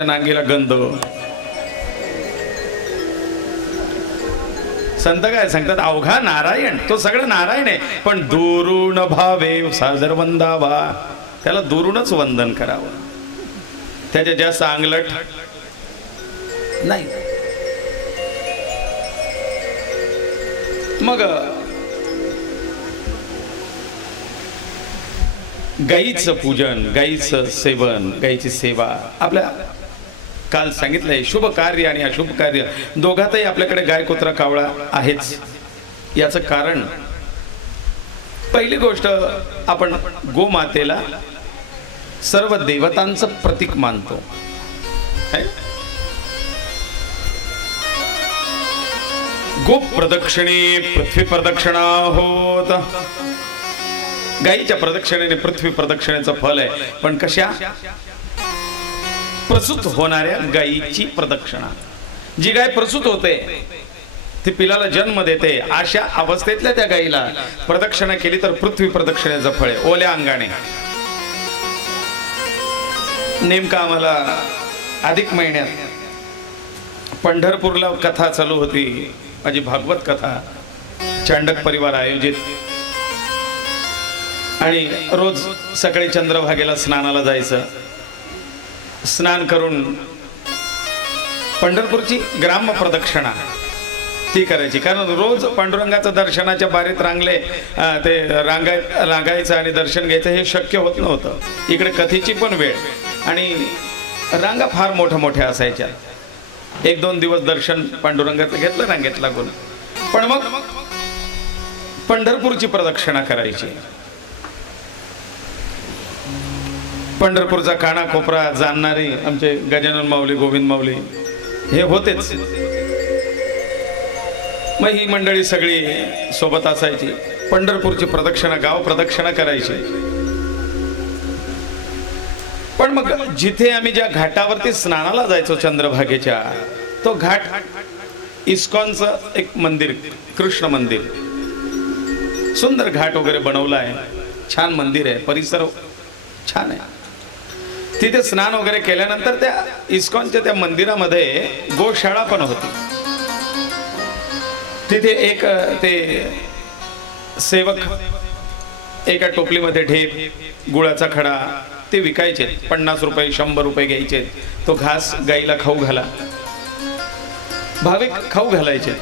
नांगीला गंध. संत काय सांगतात, अवघा नारायण, तो सगळं नारायण आहे, पण दुरून भावे सादर वंदावा, त्याला दुरूनच वंदन करावं, त्याच्या जास्त अंगलट नाही. मग गाईचं पूजन, गाईचं सेवन, गाईची सेवा आपल्या काल सांगितलंय. शुभ कार्य आणि अशुभ कार्य दोघातही आपल्याकडे गाय कुत्रा कावळा आहेच. याचं कारण, पहिली गोष्ट, आपण गोमातेला सर्व देवतांचं प्रतीक मानतो. गो प्रदक्षिणे पृथ्वी प्रदक्षिणा होत. गायीच्या प्रदक्षिणेने पृथ्वी प्रदक्षिणेचं फल आहे, पण कशा? प्रसूत होणाऱ्या गायीची प्रदक्षिणा. जी गाय प्रसूत होते, ती पिलाला जन्म देते, अशा अवस्थेतल्या त्या गायीला प्रदक्षिणा केली तर पृथ्वी प्रदक्षिणेचं फळ आहे, ओल्या अंगाने. नेमका आम्हाला अधिक महिन्यात पंढरपूरला कथा चालू होती, माझी भागवत कथा, चांडक परिवार आयोजित, आणि रोज सकाळी चंद्रभागेला स्नानाला जायचं. स्नान करून पंढरपूरची ग्राम प्रदक्षिणा ती करायची, कारण रोज पांडुरंगाचं दर्शनाच्या बारीत ते रांगायचं आणि दर्शन घ्यायचं हे शक्य होत नव्हतं. इकडे कथेची पण वेळ आणि रांगा फार मोठ्या असायच्या. 1-2 दिवस दर्शन पांडुरंगाचं घेतलं रांगेत लागून, पण मग पंढरपूरची प्रदक्षिणा करायची. पंढरपूरचा कानाकोपरा जाणणारे आमचे गजानन माऊली, गोविंद माऊली हे होतेच. मग ही मंडळी सगळी सोबत असायची. पंढरपूरची प्रदक्षिणा, गाव प्रदक्षिणा करायची. पण मग जिथे आम्ही ज्या घाटावरती स्नानाला जायचो चंद्रभागेच्या, तो घाट इस्कॉनचं एक मंदिर, कृष्ण मंदिर, सुंदर घाट वगैरे बनवला आहे, छान मंदिर आहे, परिसर छान आहे. तिथे स्नान वगैरे केल्यानंतर त्या इस्कॉनच्या त्या मंदिरामध्ये गोशाळा पण होती. तिथे एक ते सेवक एका टोपलीमध्ये ढेप, गुळाचा खडा ते विकायचे. 50 रुपये 100 रुपये घ्यायचे. तो घास गाईला खाऊ घाला, भाविक खाऊ घालायचे.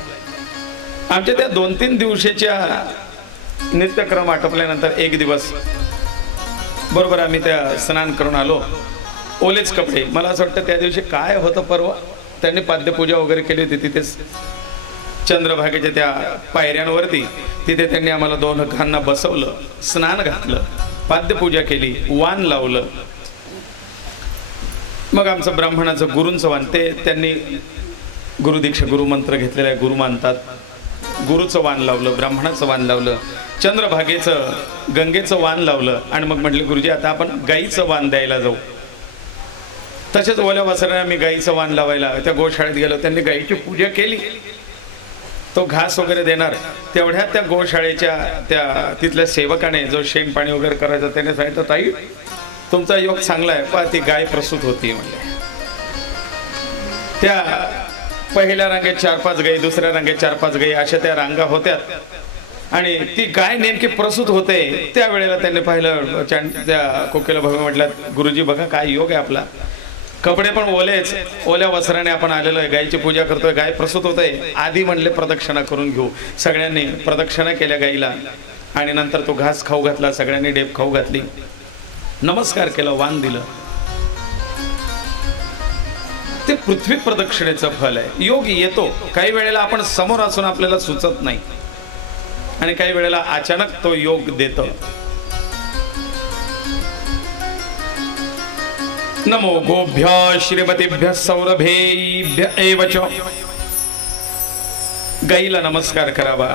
आमच्या त्या 2-3 दिवसाच्या नित्यक्रम आटोपल्यानंतर एक दिवस बरोबर आम्ही त्या स्नान करून आलो, ओलेच कपडे. मला असं वाटतं त्या दिवशी काय होतं, परवा त्यांनी पाद्यपूजा वगैरे केली होती तिथेच चंद्रभागेच्या त्या पायऱ्यांवरती. तिथे त्यांनी आम्हाला 2 घांना बसवलं, स्नान घातलं, पाद्यपूजा केली, वाण लावलं. मग आमचं ब्राह्मणाचं गुरूंचं वाण, ते त्यांनी गुरुदीक्षा, गुरुमंत्र घेतलेला आहे, गुरु मानतात. गुरुचं वाण लावलं, ब्राह्मणाचं वाण लावलं, चंद्रभागेचं, गंगेचं वाण लावलं. आणि मग म्हटले, गुरुजी आता आपण गाईचं वाण द्यायला जाऊ. तसेच ओल्या वस्त्राने आम्ही गाईचं वाण लावायला त्या गोशाळेत गेलो. त्यांनी गाईची पूजा केली, तो घास वगैरे देणार. तेवढ्यात त्या गोशाळेच्या त्या तिथल्या सेवकाने, जो शेण पाणी वगैरे करायचं, त्याने सांगितलं, ताई तुमचा योग चांगला आहे, पहा ती गाय प्रसूत होती. म्हणजे त्या पहिल्या रांगेत 4-5 गाई, दुसऱ्या रांगेत 4-5 गाई, अशा त्या रांगा होत्या. आणि ती गाय नेमकी प्रसूत होते. त्यावेळेला त्यांनी पाहिलं, त्या कोकिला भाऊ म्हटलं, गुरुजी बघा काय योग आहे आपला, कपडे पण ओलेच, ओल्या वस्त्राने आपण आलेलो आहे, गायची पूजा करतोय, गाय प्रसूत होते. आधी म्हणले प्रदक्षिणा करून घेऊ. सगळ्यांनी प्रदक्षिणा केल्या गाईला आणि नंतर तो घास खाऊ घातला, सगळ्यांनी डेप खाऊ घातली, नमस्कार केला, वाण दिलं. ते पृथ्वी प्रदक्षिणेचं फल आहे. योग येतो काही वेळेला, आपण समोर असून आपल्याला सुचत नाही, आणि काही वेळेला अचानक तो योग देतो. नमो गोभ्य श्रीमतीभ्य सौरभेभ्य एवच. गाईला नमस्कार करावा.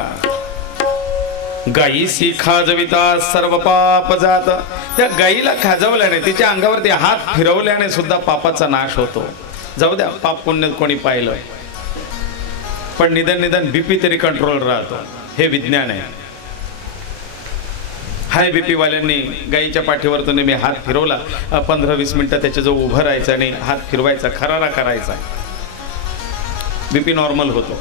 गायीसी खाजविता सर्व पाप जात. त्या गाईला खाजवल्याने, तिच्या अंगावरती हात फिरवल्याने सुद्धा पापाचा नाश होतो. जाऊ द्या पाप पुण्य कोणी पाहिलं, पण निदान बीपी तरी कंट्रोल राहतो. हे विज्ञान आहे. हाय बीपी वाल्यांनी गाईच्या पाठीवरतून मी हात फिरवला, 15-20 मिनिटं त्याच्याजवळ उभं राहायचं आणि हात फिरवायचा, खरारा करायचा, बीपी नॉर्मल होतो.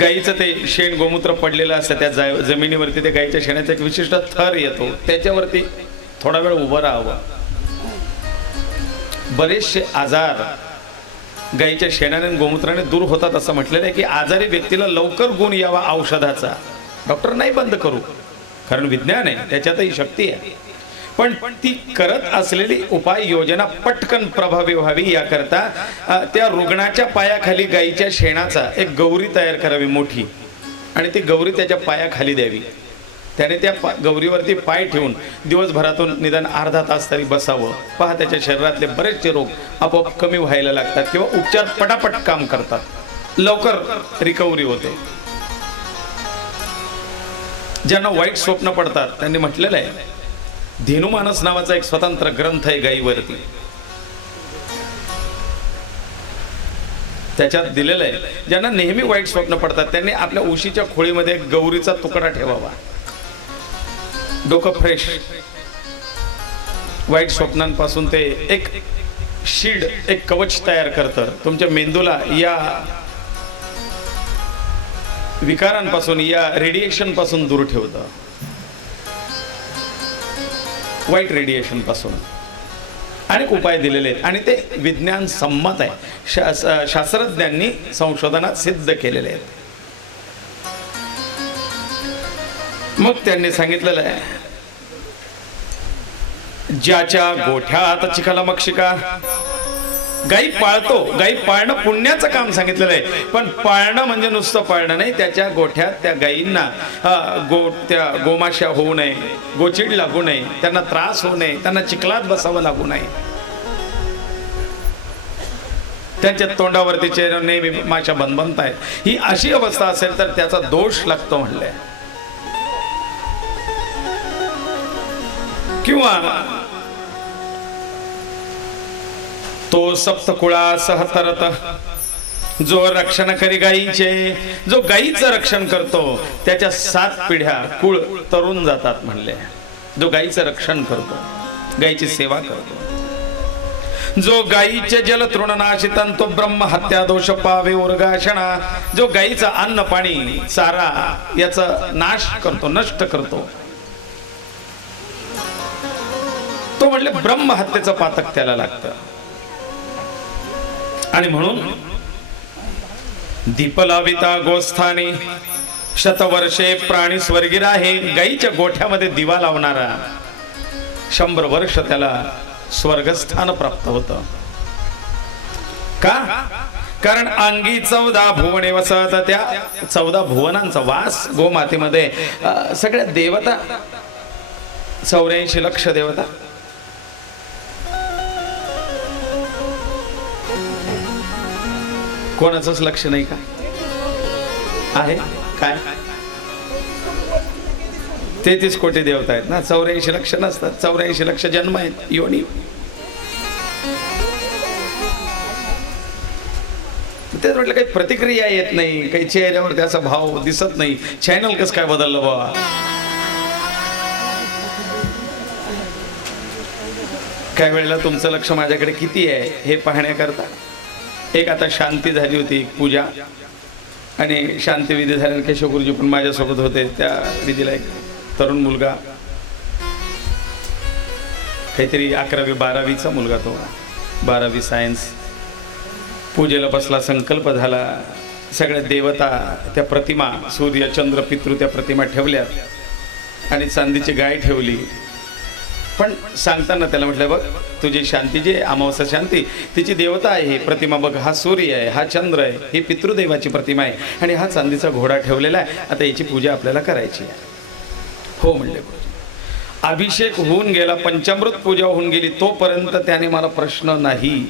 गाईचं ते शेण गोमूत्र पडलेलं असतं त्या जमिनीवरती, ते गाईच्या शेणाचा एक विशिष्ट थर येतो, त्याच्यावरती थोडा वेळ उभं राहावं. बरेचसे आजार गाईच्या शेणाने आणि गोमूत्राने दूर होतात असं म्हटलेलं आहे की आजारी व्यक्तीला लवकर गुण यावा औषधाचा. डॉक्टर नाही बंद करू, कारण विज्ञान आहे, त्याच्यातही शक्ती आहे, पण ती करत असलेली उपाययोजना पटकन प्रभावी व्हावी याकरता त्या रुग्णाच्या पायाखाली गाईच्या शेणाचा एक गौरी तयार करावी मोठी, आणि ती गौरी त्याच्या पायाखाली द्यावी. त्याने त्या गौरीवरती पाय ठेवून दिवसभरातून निदान अर्धा तास तरी बसावं. पहा, त्याच्या शरीरातले बरेचसे रोग आपोआप कमी व्हायला लागतात किंवा उपचार पटापट काम करतात, लवकर रिकव्हरी होते. ज्यांना वाईट स्वप्न पडतात त्यांनी म्हटलेलं आहे, धेनुमानस नावाचा एक स्वतंत्र ग्रंथ आहे गाईवरती, त्याच्यात दिलेलं आहे ज्यांना नेहमी वाईट स्वप्न पडतात त्यांनी आपल्या उशीच्या खोळीमध्ये एक गौरीचा तुकडा ठेवावा. डोकं फ्रेश, वाईट स्वप्नांपासून ते एक शीड, एक कवच तयार करतं. तुमच्या मेंदूला या विकारांपासून, या रेडिएशन पासून दूर ठेवतं, वाईट रेडिएशन पासून. अनेक उपाय दिलेले आहेत आणि ते विज्ञान संमत आहे, शास्त्रज्ञांनी संशोधनात सिद्ध केलेले आहेत. मग त्यांनी सांगितलेलं आहे, ज्याच्या गोठ्यात चिखल मक्षिका, गाई पाळतो, गाई पाळणं पुण्याचं काम सांगितलेलं आहे, पण पाळणं म्हणजे नुसतं पाळणं नाही, त्याच्या गोठ्यात त्या गायींना त्या गोमाशा होऊ नये, गोचिड लागू नये, त्यांना त्रास होऊ नये, त्यांना चिखलात बसावं लागू नये, त्यांच्या तोंडावरती नेहमी माशा बनबनतायत, ही अशी अवस्था असेल तर त्याचा दोष लागतो म्हणले. किंवा तो सप्तकुळा सहतरत, जो रक्षण करी गायीचे, जो गायीचं रक्षण करतो त्याच्या 7 पिढ्या कुळ तरुण जातात म्हणले. जो गायीचं रक्षण करतो, गायीची सेवा करतो, जो गायीचे जल तृणनाशितन, तो ब्रह्म हत्या दोष पावे उर्गाशना, जो गायीचं अन्न पाणी चारा याचा नाश करतो, नष्ट करतो, तो म्हणले ब्रह्म हत्येचं पातक त्याला लागतं. आणि म्हणून दीपलाविता गोस्थानी शतवर्षे प्राणी स्वर्गी राहे, गाईच्या गोठ्यामध्ये दिवा लावणारा 100 वर्ष त्याला स्वर्गस्थान प्राप्त होतं. का? कारण अंगी 14 भुवने वसत, त्या 14 भुवनांचा वास गोमातेमध्ये. सगळ्या देवता 84 लक्ष देवता, कोणाचंच लक्ष नाही का? आहे काय? 33 कोटी देवता आहेत ना, 84 लक्ष नसतात, 84 लक्ष जन्म आहेत योनी. तेच म्हटलं काही प्रतिक्रिया येत नाही, काही चेहऱ्यावर त्याचा भाव दिसत नाही, चॅनल कसं काय बदललं बाबा? काही वेळेला तुमचं लक्ष माझ्याकडे किती आहे हे पाहण्याकरता. एक आता शांती झाली होती, पूजा आणि शांती विधी झाल्यानंतर केशव गुरुजी पण माझ्यासोबत होते. त्या विधीला एक तरुण मुलगा, काहीतरी 11वी-12वीचा मुलगा, तो 12वी सायन्स, पूजेला बसला, संकल्प झाला, सगळ्या देवता, त्या प्रतिमा, सूर्य चंद्र पितृ त्या प्रतिमा ठेवल्यात आणि चांदीची गाय ठेवली. पण सांगताना त्याला म्हटलं, बघ तुझी शांती जी अमावस्या शांती, तिची देवता आहे ही प्रतिमा, बघ हा सूर्य आहे, हा चंद्र आहे, ही पितृदेवाची प्रतिमा आहे आणि हा चांदीचा घोडा ठेवलेला आहे, आता याची पूजा आपल्याला करायची आहे. हो म्हणले. अभिषेक होऊन गेला, पंचामृत पूजा होऊन गेली, तोपर्यंत त्याने मला प्रश्न नाही.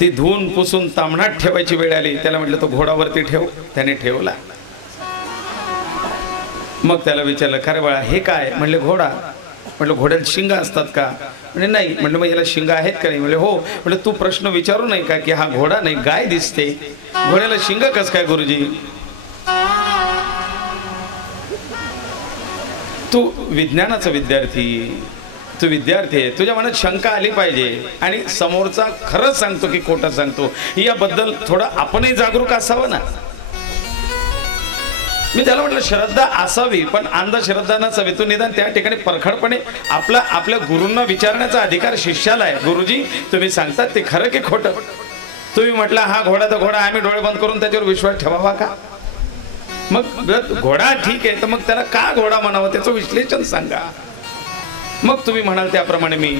ती धुवून पुसून तामणात ठेवायची वेळ आली, त्याला म्हटलं तो घोडावरती ठेव, त्याने ठेवला. मग त्याला विचारलं, खरे बाळा हे काय? म्हणले घोडा. म्हटलं घोड्याला शिंग असतात का? म्हणजे नाही. म्हटलं मग याला शिंग आहेत का नाही? म्हणजे हो. म्हटलं तू प्रश्न विचारू नाही का की हा घोडा नाही गाय दिसते, घोड्याला शिंग कस काय गुरुजी? तू विज्ञानाचा विद्यार्थी, तू विद्यार्थी आहे, तुझ्या मनात शंका आली पाहिजे आणि समोरचा खरंच सांगतो की खोटं सांगतो याबद्दल थोडं आपणही जागरूक असावं ना. मी त्याला म्हटलं श्रद्धा असावी पण अंधश्रद्धा नसावी. तू निदान त्या ठिकाणी परखडपणे आपल्या गुरूंना विचारण्याचा अधिकार शिष्याला आहे. गुरुजी तुम्ही सांगतात ते खरं की खोटं? तुम्ही म्हटलं हा घोडा तर घोडा, आम्ही डोळे बंद करून त्याच्यावर विश्वास ठेवावा का? मग घोडा ठीक आहे तर मग त्याला का घोडा म्हणावं त्याचं विश्लेषण सांगा. मग तुम्ही म्हणाल त्याप्रमाणे मी,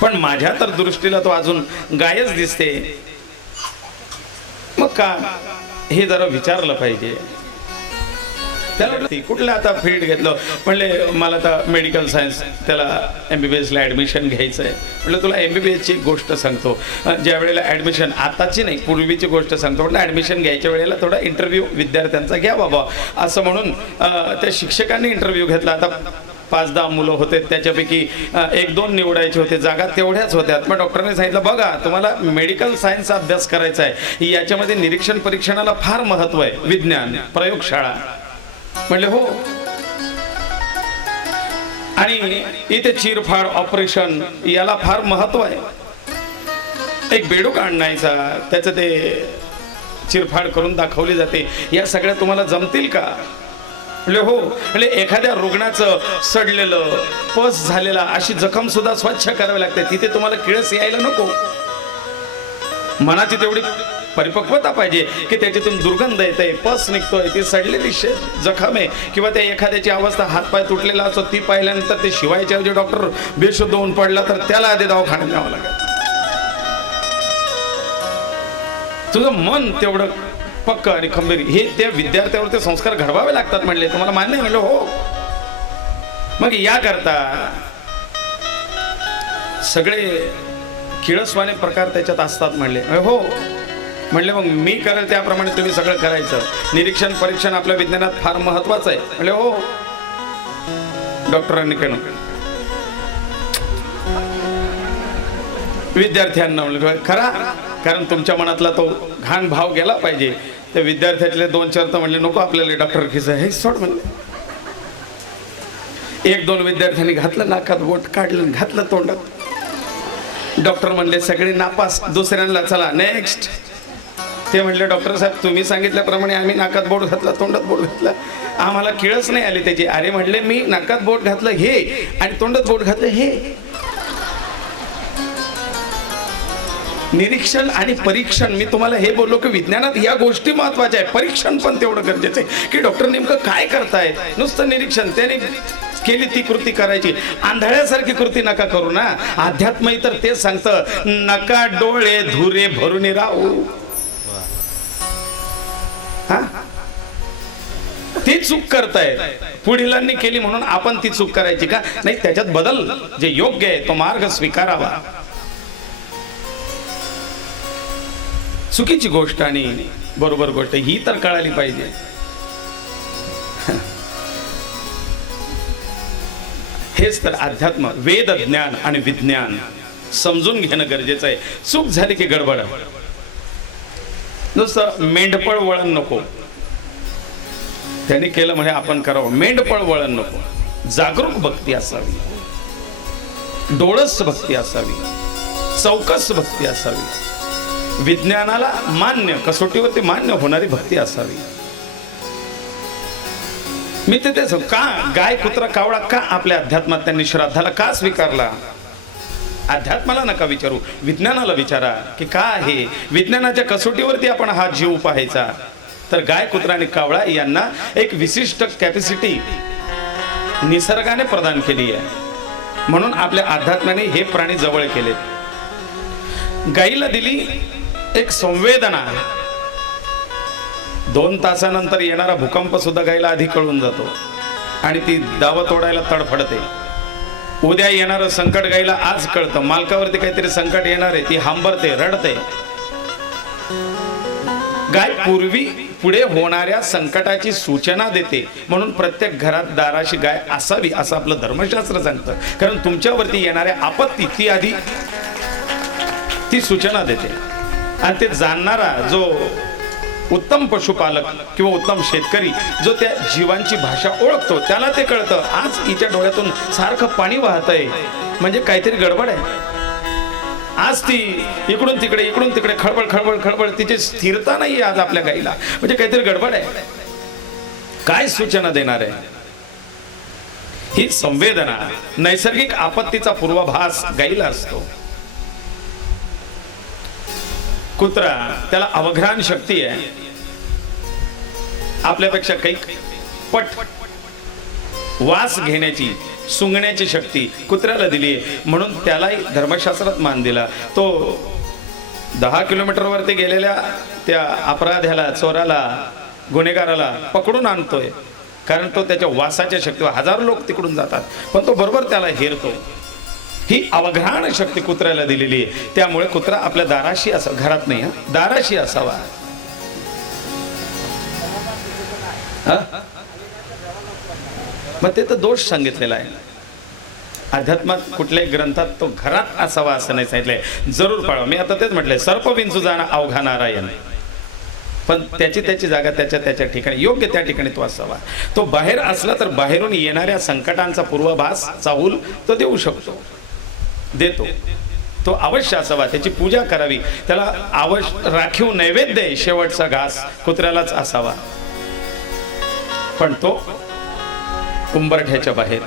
पण माझ्या तर दृष्टीला तो अजून गायच दिसते. मग का हे जरा विचारलं पाहिजे. त्याला कुठलं आता फील्ड घेतलं, म्हणले मला आता मेडिकल सायन्स, त्याला MBBS ला ॲडमिशन घ्यायचं आहे. म्हटलं तुला MBBS ची गोष्ट सांगतो. ज्या वेळेला ॲडमिशन, आताची नाही पूर्वीची गोष्ट सांगतो. म्हटलं ॲडमिशन घ्यायच्या वेळेला थोडा इंटरव्ह्यू विद्यार्थ्यांचा घ्या बाबा असं म्हणून त्या शिक्षकांनी इंटरव्ह्यू घेतला. आता 5-10 मुलं होते, त्याच्यापैकी 1-2 निवडायचे होते, जागा तेवढ्याच होत्या. मग डॉक्टरने सांगितलं बघा तुम्हाला मेडिकल सायन्सचा अभ्यास करायचा आहे, याच्यामध्ये निरीक्षण परीक्षणाला फार महत्व आहे, विज्ञान प्रयोगशाळा. म्हणले हो. आणि इथे चिरफाड ऑपरेशन याला फार महत्व आहे. एक बेडूक आणायचा, त्याचं ते चिरफाड करून दाखवली जाते, या सगळ्या तुम्हाला जमतील का? म्हणजे हो. म्हणजे एखाद्या रुग्णाचं सडलेलं पस झालेला अशी जखम सुद्धा स्वच्छ करावी लागते, तिथे तुम्हाला किळस यायला नको. मनाची तेवढी परिपक्वता पाहिजे की त्याच्यातून दुर्गंध येते, पस निघतोय, ती सडलेली जखम आहे किंवा त्या एखाद्याची अवस्था हातपाय तुटलेला असतो, ती पाहिल्यानंतर ते शिवायच्या ऐवजी डॉक्टर बेशुद्ध होऊन पडला तर त्याला आधी दवाखान्यात न्यावं लागेल. तुझं मन तेवढं पक्क आणि खंबीर, हे त्या विद्यार्थ्यावर ते संस्कार घडवावे लागतात. म्हणले तुम्हाला मान्य? म्हणलं हो. मग या करता सगळे किळसवाने प्रकार त्याच्यात असतात. म्हणले हो. म्हणले मग मी करेल त्याप्रमाणे तुम्ही सगळं करायचं. निरीक्षण परीक्षण आपल्या विज्ञानात फार महत्वाचं आहे. म्हणले हो. डॉक्टरांनी केलं. विद्यार्थ्यांना म्हणलं खरा, कारण तुमच्या मनातला तो घाण भाव गेला पाहिजे. त्या विद्यार्थ्यातले 2-4 तर म्हणले नको आपल्याला डॉक्टर किस हे सोड म्हणले. 1-2 विद्यार्थ्यांनी घातलं नाकात बोट, काढलं घातलं तोंडात. डॉक्टर म्हणले सगळे नापास. दुसऱ्यांना चला नेक्स्ट. ते म्हणले डॉक्टर साहेब तुम्ही सांगितल्याप्रमाणे आम्ही नाकात बोट घातला, तोंडात बोट घातला, आम्हाला किळस नाही आली त्याची. अरे म्हणले मी नाकात बोट घातलं हे आणि तोंडात बोट घातलं हे. निरीक्षण आणि परीक्षण, मी तुम्हाला हे बोललो की विज्ञानात या गोष्टी महत्वाच्या आहे, परीक्षण पण तेवढं गरजेचं आहे की डॉक्टर नेमकं काय करतायत. नुसतं निरीक्षण, त्याने केली ती कृती करायची, आंधळ्यासारखी कृती नका करू ना. अध्यात्म तर तेच सांगतं, नका डोळे धुरे भरून राहू. हा, ती चूक करतायत, पुढीलांनी केली म्हणून आपण ती चूक करायची का? नाही, त्याच्यात बदल, जे योग्य आहे तो मार्ग स्वीकारावा. चुकीची गोष्ट आणि बरोबर गोष्ट ही तर कळाली पाहिजे. हेच तर अध्यात्म, वेद ज्ञान आणि विज्ञान समजून घेणं गरजेचं आहे. चूक झाली की गडबड. नुसतं मेंढपळ वळण नको. त्यांनी केलं म्हणजे आपण करावं. मेंढपळ वळण नको. जागरूक भक्ती असावी, डोळस भक्ती असावी, चौकस भक्ती असावी, विज्ञानाला मान्य, कसोटीवरती मान्य होणारी भक्ती असावी. मी ते तेच का गाय कुत्रा कावळा का आपल्या अध्यात्मात त्यांनी श्राद्धाला का स्वीकारला? अध्यात्माला नका विचारू, विज्ञानाला विचारा की का आहे. विज्ञानाच्या कसोटीवरती आपण हा जीव पाहायचा. तर गाय कुत्रा आणि कावळा यांना एक विशिष्ट कॅपॅसिटी निसर्गाने प्रदान केली आहे, म्हणून आपल्या अध्यात्माने हे प्राणी जवळ केले. गाईला दिली एक संवेदना. 2 तासानंतर येणारा भूकंप सुद्धा गायला आधी कळून जातो आणि ती दाव तोडायला तडफडते. उद्या येणारं संकट गायला आज कळतं. मालकावरती काहीतरी संकट येणार आहे, ती हांबरते, रडते. गाय पूर्वी पुढे होणाऱ्या संकटाची सूचना देते, म्हणून प्रत्येक घरात दाराशी गाय असावी असं आपलं धर्मशास्त्र सांगतं. कारण तुमच्यावरती येणाऱ्या आपत्ती ती आधी ती सूचना देते आणि ते जाणणारा जो उत्तम पशुपालक किंवा उत्तम शेतकरी जो त्या जीवांची भाषा ओळखतो त्याला ते कळतं. आज हिच्या डोळ्यातून सारखं पाणी वाहतंय म्हणजे काहीतरी गडबड आहे. आज ती इकडून तिकडे खळबळ खळबळ खळबळ, तिची स्थिरता नाही आज आपल्या गाईला, म्हणजे काहीतरी गडबड आहे. काय सूचना देणार आहे? ही संवेदना, नैसर्गिक आपत्तीचा पूर्वाभास गाईला असतो. कुत्रा त्याला अवघ्राण शक्ती आहे, आपल्यापेक्षा काही पट वास घेण्याची, सुंगण्याची शक्ती कुत्र्याला दिली आहे. म्हणून त्यालाही धर्मशास्त्रात मान दिला. तो 10 किलोमीटरवरती गेलेल्या त्या अपराध्याला, चोराला, गुन्हेगाराला पकडून आणतोय, कारण तो त्याच्या वासाच्या शक्तीवर, हजारो लोक तिकडून जातात पण तो बरोबर त्याला हेरतो. ही अवघ्राण शक्ती कुत्र्याला दिलेली आहे. त्यामुळे कुत्रा आपल्या दाराशी असावा, घरात नाही, दाराशी असावा. मग ते तर दोष सांगितलेला आहे अध्यात्मात, कुठल्याही ग्रंथात तो घरात असावा असं नाही सांगितलंय. जरूर पाळा. मी आता तेच म्हटलंय, सर्प विंचू जाणं अवघा नारायण, पण त्याची जागा त्याच्या ठिकाणी, योग्य त्या ठिकाणी तो असावा. तो बाहेर असला तर बाहेरून येणाऱ्या संकटांचा पूर्वाभास, चाहूल तो देऊ शकतो, देतो. तो अवश्य असावा, त्याची पूजा करावी, त्याला अवश्य राखीव नैवेद्य शेवटचा घास कुत्र्यालाच असावा. पण तो उंबरठ्याच्या बाहेर.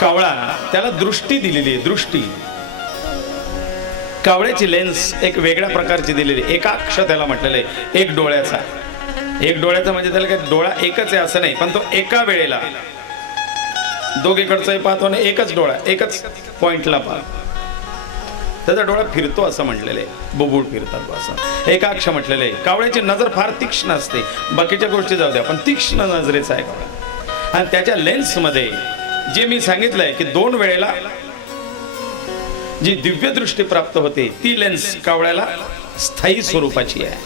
कावळा, त्याला दृष्टी दिलेली आहे, दृष्टी. कावळ्याची लेन्स एक वेगळ्या प्रकारची दिलेली, एकाक्ष त्याला म्हटलेलं आहे. एक डोळ्याचा म्हणजे त्याला काही डोळा एकच आहे असं नाही, पण तो एका वेळेला दोघीकडचाही पाहतो आणि एकच डोळा, एकच पॉइंटला पाहतो. त्याचा डोळा फिरतो असं म्हटलेलं आहे, बुबुळ फिरतात असं एकाक्ष म्हटलेलं आहे. कावळ्याची नजर फार तीक्ष्ण असते, बाकीच्या गोष्टी जाऊ द्या, पण तीक्ष्ण नजरेचा आहे कावळा. आणि त्याच्या लेन्समध्ये जे मी सांगितलंय की 2 वेळेला जी दिव्य दृष्टी प्राप्त होते, ती लेन्स कावळ्याला स्थायी स्वरूपाची आहे.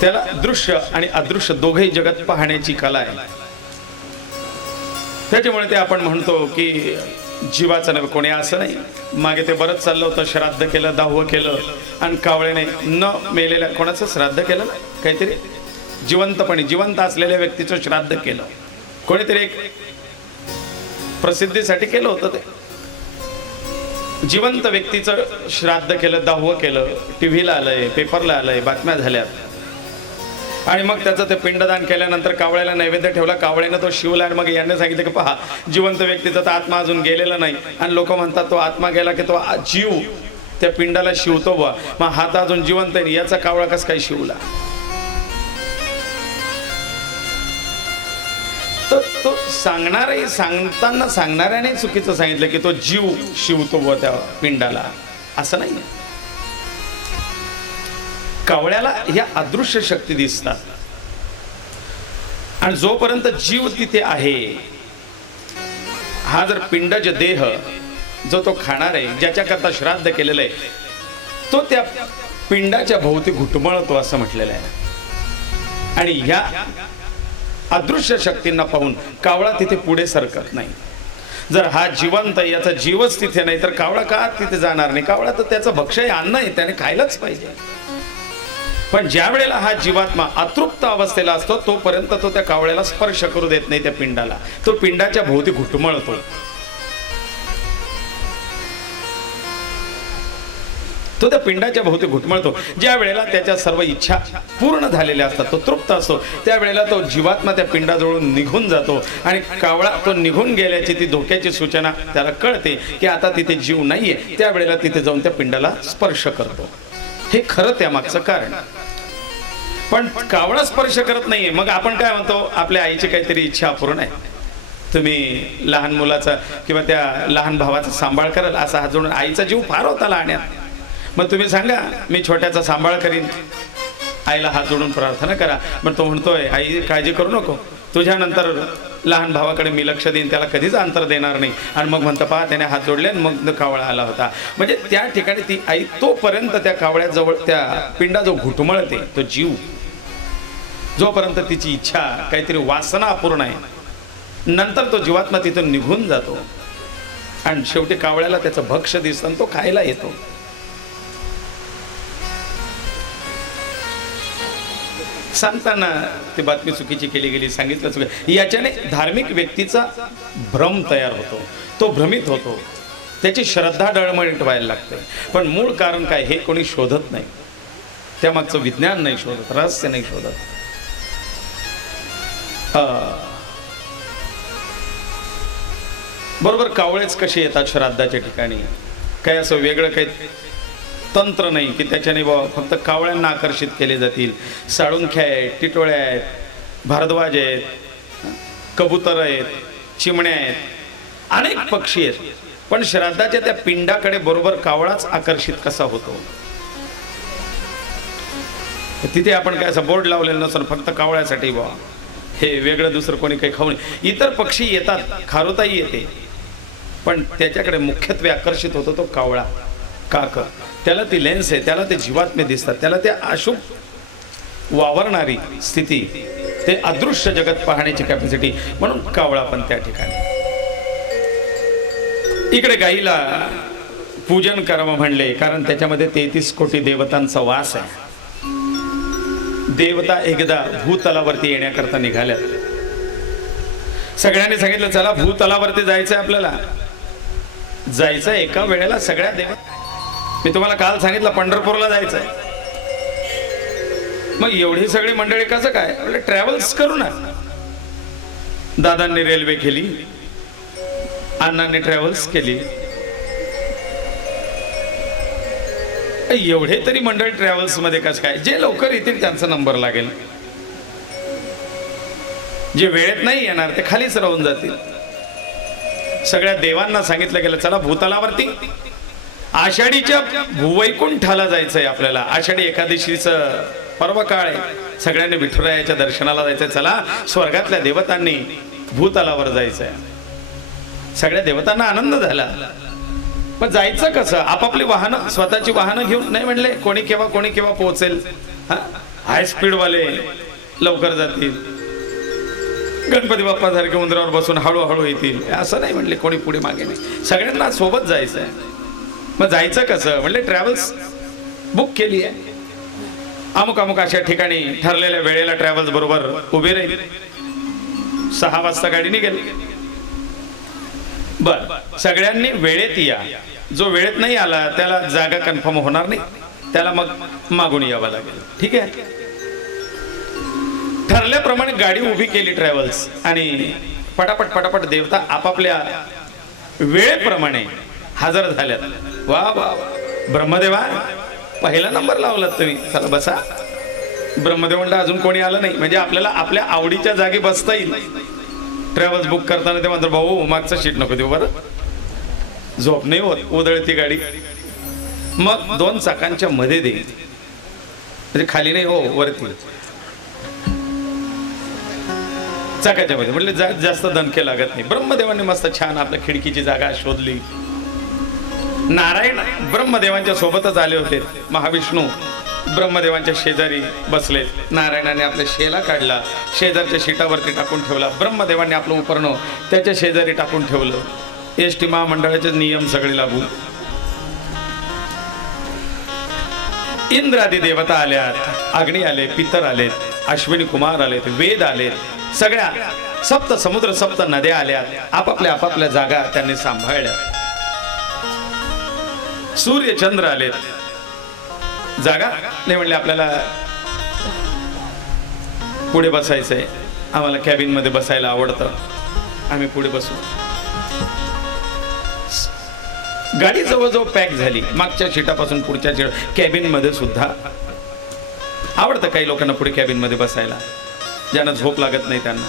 त्याला दृश्य आणि अदृश्य दोघेही जगत पाहण्याची कला आहे. त्याच्यामुळे ते आपण म्हणतो की जीवाचं नव्हे कोणी, असं नाही. मागे ते बरंच चाललं होतं, श्राद्ध केलं, 10वं केलं, आणि कावळ्याने न मेलेल्या कोणाचं श्राद्ध केलं ना, काहीतरी जिवंत असलेल्या व्यक्तीचं श्राद्ध केलं. कोणीतरी एक प्रसिद्धीसाठी केलं होतं, ते जिवंत व्यक्तीचं श्राद्ध केलं, 10वं केलं, टीव्हीला आलंय, पेपरला आलंय, बातम्या झाल्यात. आणि मग त्याचं ते पिंडदान केल्यानंतर कावळ्याला नैवेद्य ठेवला. कावळ्यानं तो शिवला आणि मग यांनी सांगितलं की पहा, जिवंत व्यक्तीचा तर आत्मा अजून गेलेला नाही. आणि लोक म्हणतात तो आत्मा गेला की तो जीव त्या पिंडाला शिवतो बा, मग हा तर अजून जिवंत आहे, याचा कावळा कस काय शिवला? तर तो सांगणाऱ्याने चुकीचं सांगितलं की तो जीव शिवतो व त्या पिंडाला, असं नाही. कावळ्याला ह्या अदृश्य शक्ती दिसतात, आणि जोपर्यंत जीव तिथे आहे, हा जर पिंडज देह जो तो खाणार आहे, ज्याच्याकरता श्राद्ध केलेलं आहे, तो त्या पिंडाच्या भोवती घुटमळतो असं म्हटलेलं आहे. आणि ह्या अदृश्य शक्तींना पाहून कावळा तिथे पुढे सरकत नाही. जर हा जिवंत, याचा जीवच तिथे नाही तर कावळा का तिथे जाणार नाही? कावळा तर त्याचं भक्ष्य अन्न आहे, त्याने खायलाच पाहिजे. पण ज्या वेळेला हा जीवात्मा अतृप्त अवस्थेला असतो, तोपर्यंत तो त्या कावळ्याला स्पर्श करू देत नाही त्या पिंडाला. तो पिंडाच्या भोवती घुटमळतो. तो त्या पिंडाच्या भोवती घुटमळतो. ज्या वेळेला त्याच्या सर्व इच्छा पूर्ण झालेल्या असतात, तो तृप्त असतो, त्यावेळेला तो जीवात्मा त्या पिंडाजवळून निघून जातो. आणि कावळा तो निघून गेल्याची ती धोक्याची सूचना त्याला कळते की आता तिथे जीव नाहीये. त्यावेळेला तिथे जाऊन त्या पिंडाला स्पर्श करतो. हे खरं त्यामागचं कारण. पण कावळा स्पर्श करत नाहीये. मग आपण काय म्हणतो, आपल्या आईची काहीतरी इच्छा अपूर्ण आहे, तुम्ही लहान मुलाचा किंवा त्या लहान भावाचा सांभाळ कराल, असा हात जोडून. आईचा जीव फार होता लहाण्यात, मग तुम्ही सांगा मी छोट्याचा सांभाळ करीन. आईला हात जोडून प्रार्थना करा. मग तो म्हणतोय आई काळजी करू नको, तुझ्यानंतर लहान भावाकडे मी लक्ष देईन, त्याला कधीच अंतर देणार नाही. आणि मग म्हणतं पहा त्याने हात जोडले आणि मग कावळा आला होता. म्हणजे त्या ठिकाणी ती आई तोपर्यंत त्या कावळ्याजवळ, त्या पिंडा जो घुटमळते, तो जीव जोपर्यंत तिची इच्छा, काहीतरी वासना अपूर्ण आहे, नंतर तो जीवात्मा तिथून निघून जातो. आणि शेवटी कावळ्याला त्याचं भक्ष्य दिसतं, तो खायला येतो. सांगताना ती बातमी चुकीची केली गेली, सांगितलं चुकी. याच्याने धार्मिक व्यक्तीचा भ्रम तयार होतो, तो भ्रमित होतो, त्याची श्रद्धा डळमळीत व्हायला लागते. पण मूळ कारण काय हे कोणी शोधत नाही, त्यामागचं विज्ञान नाही शोधत, रहस्य नाही शोधत. बरोबर कावळेच कसे येतात श्राद्धाच्या ठिकाणी, काही असं वेगळं काही तंत्र नाही की त्याच्याने फक्त कावळ्यांना आकर्षित केले जातील. साळुंख्या आहेत, टिटोळ्या आहेत, भारद्वाज आहेत, कबूतर आहेत, चिमण्या आहेत, अनेक पक्षी आहेत. पण श्राद्धाच्या त्या पिंडाकडे बरोबर कावळाच आकर्षित कसा होतो. तिथे आपण काय असं बोर्ड लावलेलं नसून फक्त कावळ्यासाठी बा, हे वेगळं दुसरं कोणी काही खाऊ नये. इतर पक्षी येतात, खारुताई येते, पण त्याच्याकडे मुख्यत्वे आकर्षित होतो तो कावळा, काक. त्याला ती लेन्स आहे, त्याला ते जीवात्मे दिसतात, त्याला ते अशुभ वावरणारी स्थिती, ते अदृश्य जगत पाहण्याची कॅपॅसिटी, म्हणून कावळा पण त्या ठिकाणी. इकडे गाईला पूजन करावं म्हणले कारण त्याच्यामध्ये 33 कोटी देवतांचा वास आहे. देवता एकदा भूतलावरती येण्याकरता निघाल्यात. सगळ्यांनी सांगितलं चला भूतलावरती जायचंय, आपल्याला जायचं एका वेळेला सगळ्या देवता. मी तुम्हाला काल सांगितलं पंढरपूरला जायचंय. मग एवढी सगळी मंडळी कसं काय, म्हणजे ट्रॅव्हल्स करू ना. दादांनी रेल्वे केली, अण्णांनी ट्रॅव्हल्स केली, एवढे तरी मंडळी ट्रॅव्हल्स मध्ये कसं काय. जे लवकर येतील त्यांचा नंबर लागेल, जे वेळेत नाही येणार ते खालीच राहून जातील. सगळ्या देवांना सांगितलं गेलं चला भूतलावरती आषाढीच्या भूवैकुंठाला जायचंय आपल्याला. आषाढी एकादशीचं पर्व काळ आहे, सगळ्यांनी विठुरायाच्या दर्शनाला जायचंय. चला स्वर्गातल्या देवतांनी भूतलावर जायचंय. सगळ्या देवतांना आनंद झाला. पण जायचं कसं, आपापली वाहनं, स्वतःची वाहनं घेऊन नाही म्हणले. कोणी केव्हा पोहोचेल, हाय स्पीड वाले लवकर जातील, गणपती बाप्पा सारखे उंदरावर बसून हळूहळू येतील, असं नाही म्हणले. कोणी पुढे मागे नाही, सगळ्यांना सोबत जायचंय. मग जायचं कसं म्हणले, ट्रॅव्हल्स बुक केली आहे. अमुक अशा ठिकाणी ठरलेल्या वेळेला ट्रॅव्हल्स बरोबर उभे राहील. 6 वाजता गाडी निघेल. बर, सगळ्यांनी वेळेत या. जो वेळेत नाही आला त्याला जागा कन्फर्म होणार नाही, त्याला मग मागून यावं लागेल. ठीक आहे. ठरल्याप्रमाणे गाडी उभी केली ट्रॅव्हल्स आणि पटापट देवता आपापल्या वेळेप्रमाणे हजर झाल्यात. वा वा, ब्रह्मदेवा पहिला नंबर लावलात तुम्ही, चला बसा. ब्रह्मदेव म्हणलं अजून कोणी आलं नाही, म्हणजे आपल्याला आपल्या आवडीच्या जागी बसता येईल. ट्रॅव्हल्स बुक करताना ते मात्र भाऊ मागचं सीट नको देऊ बरं, झोप नाही होत, उधळती गाडी. मग 2 चाकांच्या मध्ये दे, म्हणजे खाली नाही हो, वरती चाकाच्या मध्ये, म्हणजे जास्त दणके लागत नाही. ब्रह्मदेवांनी मस्त छान आपल्या खिडकीची जागा शोधली. नारायण ब्रह्मदेवांच्या सोबतच आले होते. महाविष्णू ब्रह्मदेवांच्या शेजारी बसले. नारायणाने आपल्या शेला काढला, शेजारच्या शीटावरती टाकून ठेवला. ब्रह्मदेवांनी आपलं उपरणं त्याच्या शेजारी टाकून ठेवलं. एसटी महामंडळाचे नियम सगळे लागू. इंद्रादी देवता आल्यात, अग्नी आले, पितर आलेत, अश्विनी कुमार आलेत, वेद आलेत, सगळ्या सप्त समुद्र सप्त नद्या आल्यात. आपापल्या जागा त्यांनी सांभाळल्या. सूर्य चंद्र आलेत. जागा नाही म्हणले आपल्याला पुढे बसायचंय, आम्हाला कॅबिन मध्ये बसायला आवडतं, आम्ही पुढे बसू. गाडी जवळजवळ पॅक झाली, मागच्या सीटापासून पुढच्या सीट. कॅबिन मध्ये सुद्धा आवडतं काही लोकांना पुढे कॅबिन मध्ये बसायला, ज्यांना झोप लागत नाही त्यांना.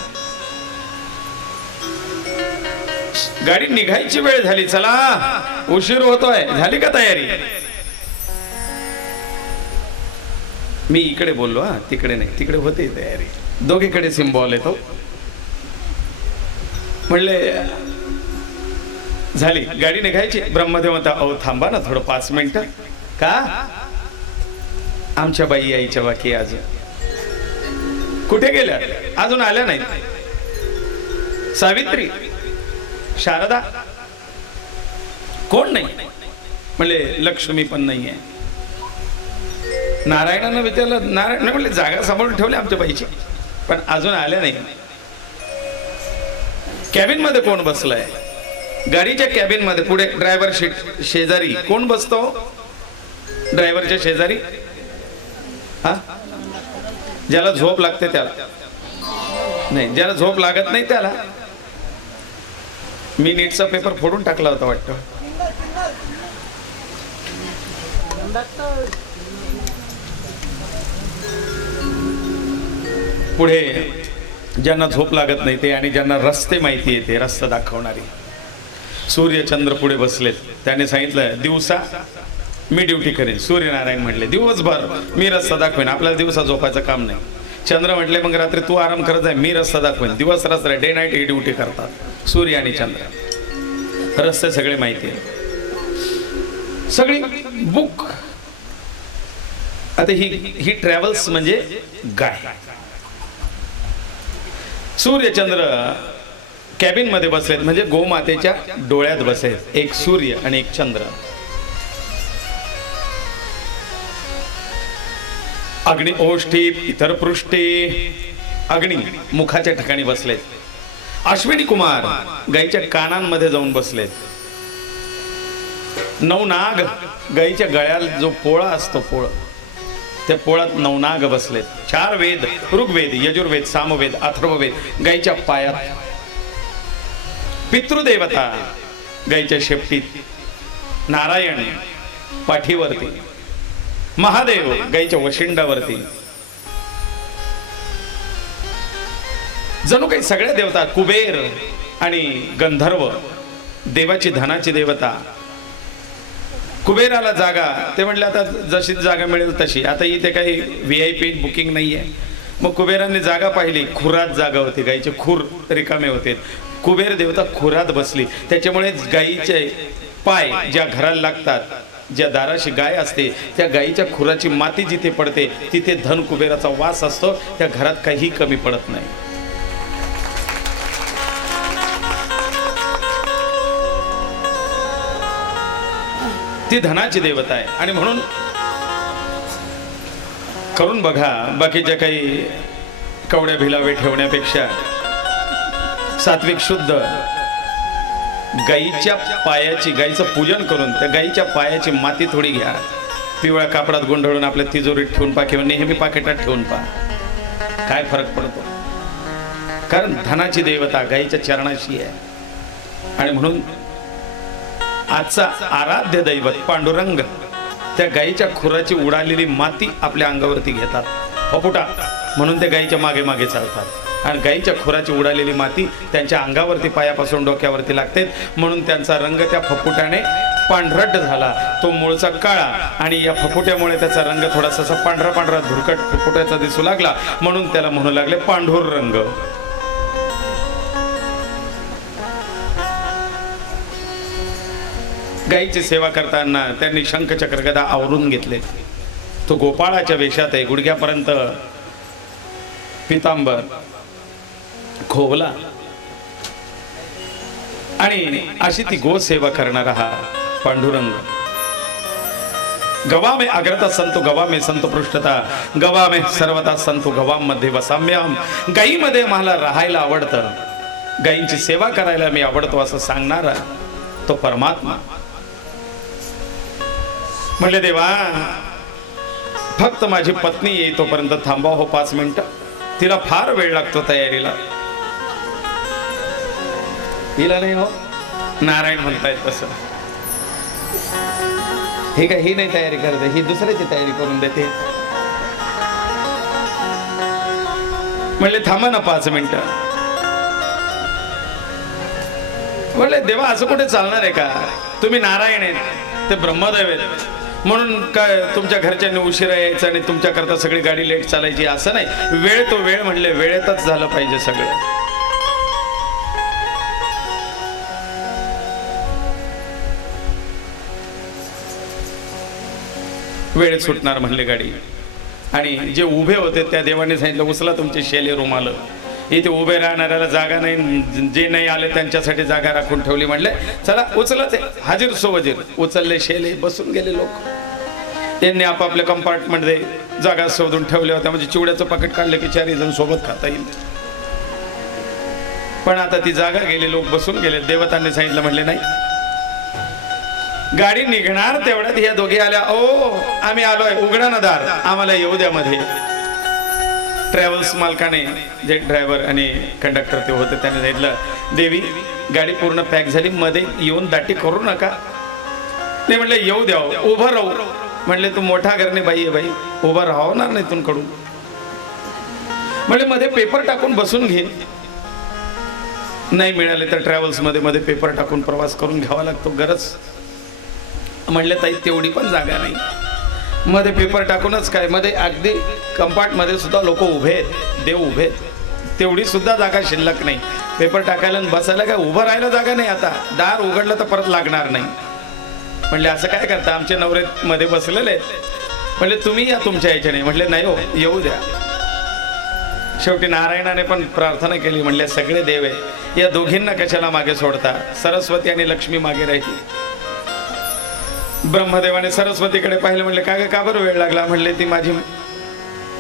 गाडी निघायची वेळ झाली, चला उशीर होतोय, झाली का तयारी. मी इकडे बोललो, तिकडे नाही, तिकडे होते तयारी. दोघीकडे सिम्बॉल येतो. म्हणले झाली गाडी निघायची. ब्रह्मदेव म्हणता अहो थांबा ना थोडं 5 मिनिटं. का, आमच्या बाई यायच्या बाकी अजून. कुठे गेल्या, अजून आल्या नाही. सावित्री, शारदा, कोण नाही. म्हणले लक्ष्मी पण नाहीये. नारायणानं विचारलं, नारायण म्हणले जागा सांभाळून ठेवली आमच्या बाईची, पण अजून आल्या नाही. कॅबिन मध्ये कोण बसलाय? गाडीच्या कॅबिन मध्ये पुढे ड्रायव्हर सीट शेजारी कोण बसतो? ड्रायव्हरच्या शेजारी हा, ज्याला झोप लागते त्याला नाही, ज्याला झोप लागत नाही त्याला. मी नीटचा पेपर फोडून टाकला होता वाटतं. पुढे ज्यांना झोप लागत नाही ते आणि ज्यांना रस्ते माहिती आहे ते रस्ता दाखवणारी सूर्यचंद्र पुढे बसलेत. त्याने सांगितलं दिवसा मी ड्युटी करेन. सूर्यनारायण म्हटले दिवसभर मी रस्ता दाखवेन, आपल्याला दिवसा झोपायचं काम नाही. चंद्र म्हटले मग रात्री तू आराम करत आहे, मी रस्ता दाखवेन. दिवस रात्र डे नाईट ही ड्युटी करतात सूर्य आणि चंद्र. रस्ते सगळे माहिती आहे, सगळी बुक. आता ही ट्रॅव्हल्स म्हणजे गाय. सूर्यचंद्र कॅबिन मध्ये बसलेत म्हणजे गोमातेच्या डोळ्यात बसलेत, एक सूर्य आणि एक चंद्र. अग्नी ओष्ठी इतर पृष्ठे, अग्नी मुखाच्या ठिकाणी बसलेत. अश्विनी कुमार गाईच्या कानांमध्ये जाऊन बसलेत. नवनाग गाईच्या गळ्याला जो पोळा असतो पोळ, त्या पोळात नवनाग बसलेत. 4 वेद ऋग्वेद यजुर्वेद सामवेद अथर्ववेद गाईच्या पायात. पितृदेवता गाईच्या शेपटीत. नारायण पाठीवरती. महादेव गाईच्या वशिंडावरती. जणू काही सगळ्या देवता. कुबेर आणि गंधर्व देवाची धनाची देवता. कुबेराला जागा ते म्हटले आता जशी जागा मिळेल तशी. आता इथे काही VIP बुकिंग नाहीये. मग कुबेराने जागा पाहिली, खुरात जागा होती, गाईचे खूर रिकामे होते. कुबेर देवता खुरात बसली. त्याच्यामुळे गाईचे पाय ज्या घराला लागतात, ज्या दाराशी गाय असते त्या गाईच्या खुराची माती जिथे पडते तिथे धन कुबेराचा वास असतो. त्या घरात काही कमी पडत नाही. ती धनाची देवता आहे. आणि म्हणून करून बघा, बाकीच्या काही कवड्या भिलावे ठेवण्यापेक्षा सात्विक शुद्ध गाईच्या पायाची, गाईचं पूजन करून त्या गाईच्या पायाची माती थोडी घ्या, पिवळ्या कापडात गुंडाळून आपल्या तिजोरीत ठेवून पहा किंवा नेहमी पाकिटात ठेवून पहा, काय फरक पडतो. कारण धनाची देवता गाईच्या चरणाशी आहे. आणि म्हणून आजचा आराध्य दैवत पांडुरंग त्या गाईच्या खुराची उडालेली माती आपल्या अंगावरती घेतात. फपुटा म्हणून ते गाईच्या मागे मागे चालतात आणि गाईच्या खुराची उडालेली माती त्यांच्या अंगावरती पायापासून डोक्यावरती लागते. म्हणून त्यांचा रंग त्या फपुट्याने पांढरट झाला. तो मूळचा काळा आणि या फपुट्यामुळे त्याचा रंग थोडासा पांढरा पांढरा धुरकट फपुट्याचा दिसू लागला. म्हणून त्याला म्हणू लागले पांढूर रंग. गाईची सेवा करताना त्यांनी शंखचक्र गदा आवरून घेतले. तो गोपाळाच्या वेशात आहे, गुडघ्यापर्यंत पितांबर, खोवला आणि अशी ती गो सेवा करणारा हा पांडुरंग. गवा में अग्रता संतो गवा में संत पृष्ठता गवा में सर्वता संतो गवाम मध्ये वसाम्याम. गाईमध्ये मला राहायला आवडतं, गाईंची सेवा करायला मी आवडतो असं सांगणारा तो परमात्मा. म्हणले देवा फक्त माझी पत्नी येई तोपर्यंत थांबा हो 5 मिनिटं, तिला फार वेळ लागतो तयारीला. हिला नाही हो, नारायण म्हणतायत तसं. हे काय ही नाही तयारी करते, ही दुसऱ्याची तयारी करून देते. म्हणले थांबा ना 5 मिनिटं. म्हणले देवा असं कुठे चालणार आहे का, तुम्ही नारायण आहेत ते ब्रह्मदेव आहेत म्हणून काय तुमच्या घरच्यांनी उशिरा यायचं आणि तुमच्या करता सगळी गाडी लेट चालायची असं नाही. वेळ तो वेळ म्हणले वेळेतच झालं पाहिजे सगळं. वेळेत सुटणार म्हणले गाडी. आणि जे उभे होते त्या देवाने सांगितलं उचला तुमचे शेले रुमाल. इथे उभे राहणाऱ्याला जागा नाही, जे नाही आले त्यांच्यासाठी जागा राखून ठेवली. म्हणले चला उचला ते हाजीर सोवजीर. उचलले शेले, बसून गेले लोक. यांनी आपापल्या कंपार्टमेंटमध्ये जागा शोधून ठेवल्या होत्या, म्हणजे चिवड्याचं पाकिट काढलं की 4 जण सोबत खाता येईल. पण आता ती जागा गेली, लोक बसून गेले. देवतांनी सांगितलं, म्हणले नाही, गाडी निघणार तेवढ्यात ह्या दोघी आल्या. ओ आम्ही आलोय, उघडा ना दार, आम्हाला येऊ द्या मध्ये. ट्रॅव्हल्स मालकाने, जे ड्रायव्हर आणि कंडक्टर ते होते, त्यांनी सांगितलं, देवी गाडी पूर्ण पॅक झाली, मध्ये येऊन दाटी करू नका. ते म्हणले येऊ द्या, उभं राहू. म्हणले तू मोठा घरने बाई आहे बाई, उभं राहणार नाही इथून कडून. म्हणजे मध्ये पेपर टाकून बसून घे. नाही मिळाले तर ट्रॅव्हल्स मध्ये पेपर टाकून प्रवास करून घ्यावा लागतो, गरज. म्हणले ताई तेवढी पण जागा नाही, मध्ये पेपर टाकूनच काय, मध्ये अगदी कंपार्ट मध्ये सुद्धा लोक उभे आहेत, देव उभे आहेत, तेवढी सुद्धा जागा शिल्लक नाही. पेपर टाकायला आणि बसायला काय, उभं राहायला जागा नाही. आता दार उघडलं तर परत लागणार नाही. म्हणले असं काय करता, आमचे नवरे मध्ये बसलेले आहेत. म्हणले तुम्ही या तुमच्या याच्याने. म्हटले नाही हो, येऊ द्या. शेवटी नारायणाने पण प्रार्थना केली. म्हणले सगळे देव आहेत, या दोघींना कशाला मागे सोडता, सरस्वती आणि लक्ष्मी मागे राहिली. ब्रह्मदेवाने सरस्वतीकडे पाहिलं. म्हणले का बरं वेळ लागला. म्हणले ती माझी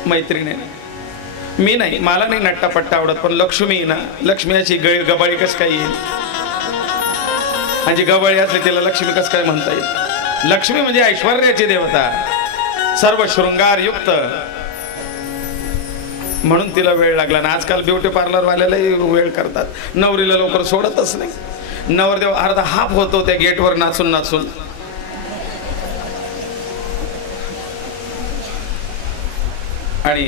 मैत्रीण आहे, मी नाही, मला नाही नट्टापट्टा आवडत, पण लक्ष्मी ना, लक्ष्मीची गबाळी कस काय येईल, आणि गबाळी असली तिला लक्ष्मी कस काय म्हणता येईल. लक्ष्मी म्हणजे ऐश्वर्याची देवता, सर्व शृंगार युक्त, म्हणून तिला वेळ लागला. ना आजकाल ब्युटी पार्लर वाल्यालाही वेळ करतात, नवरीला लवकर सोडतच नाही. नवरदेव अर्धा हाफ होतो त्या गेटवर नाचून नाचून. आणि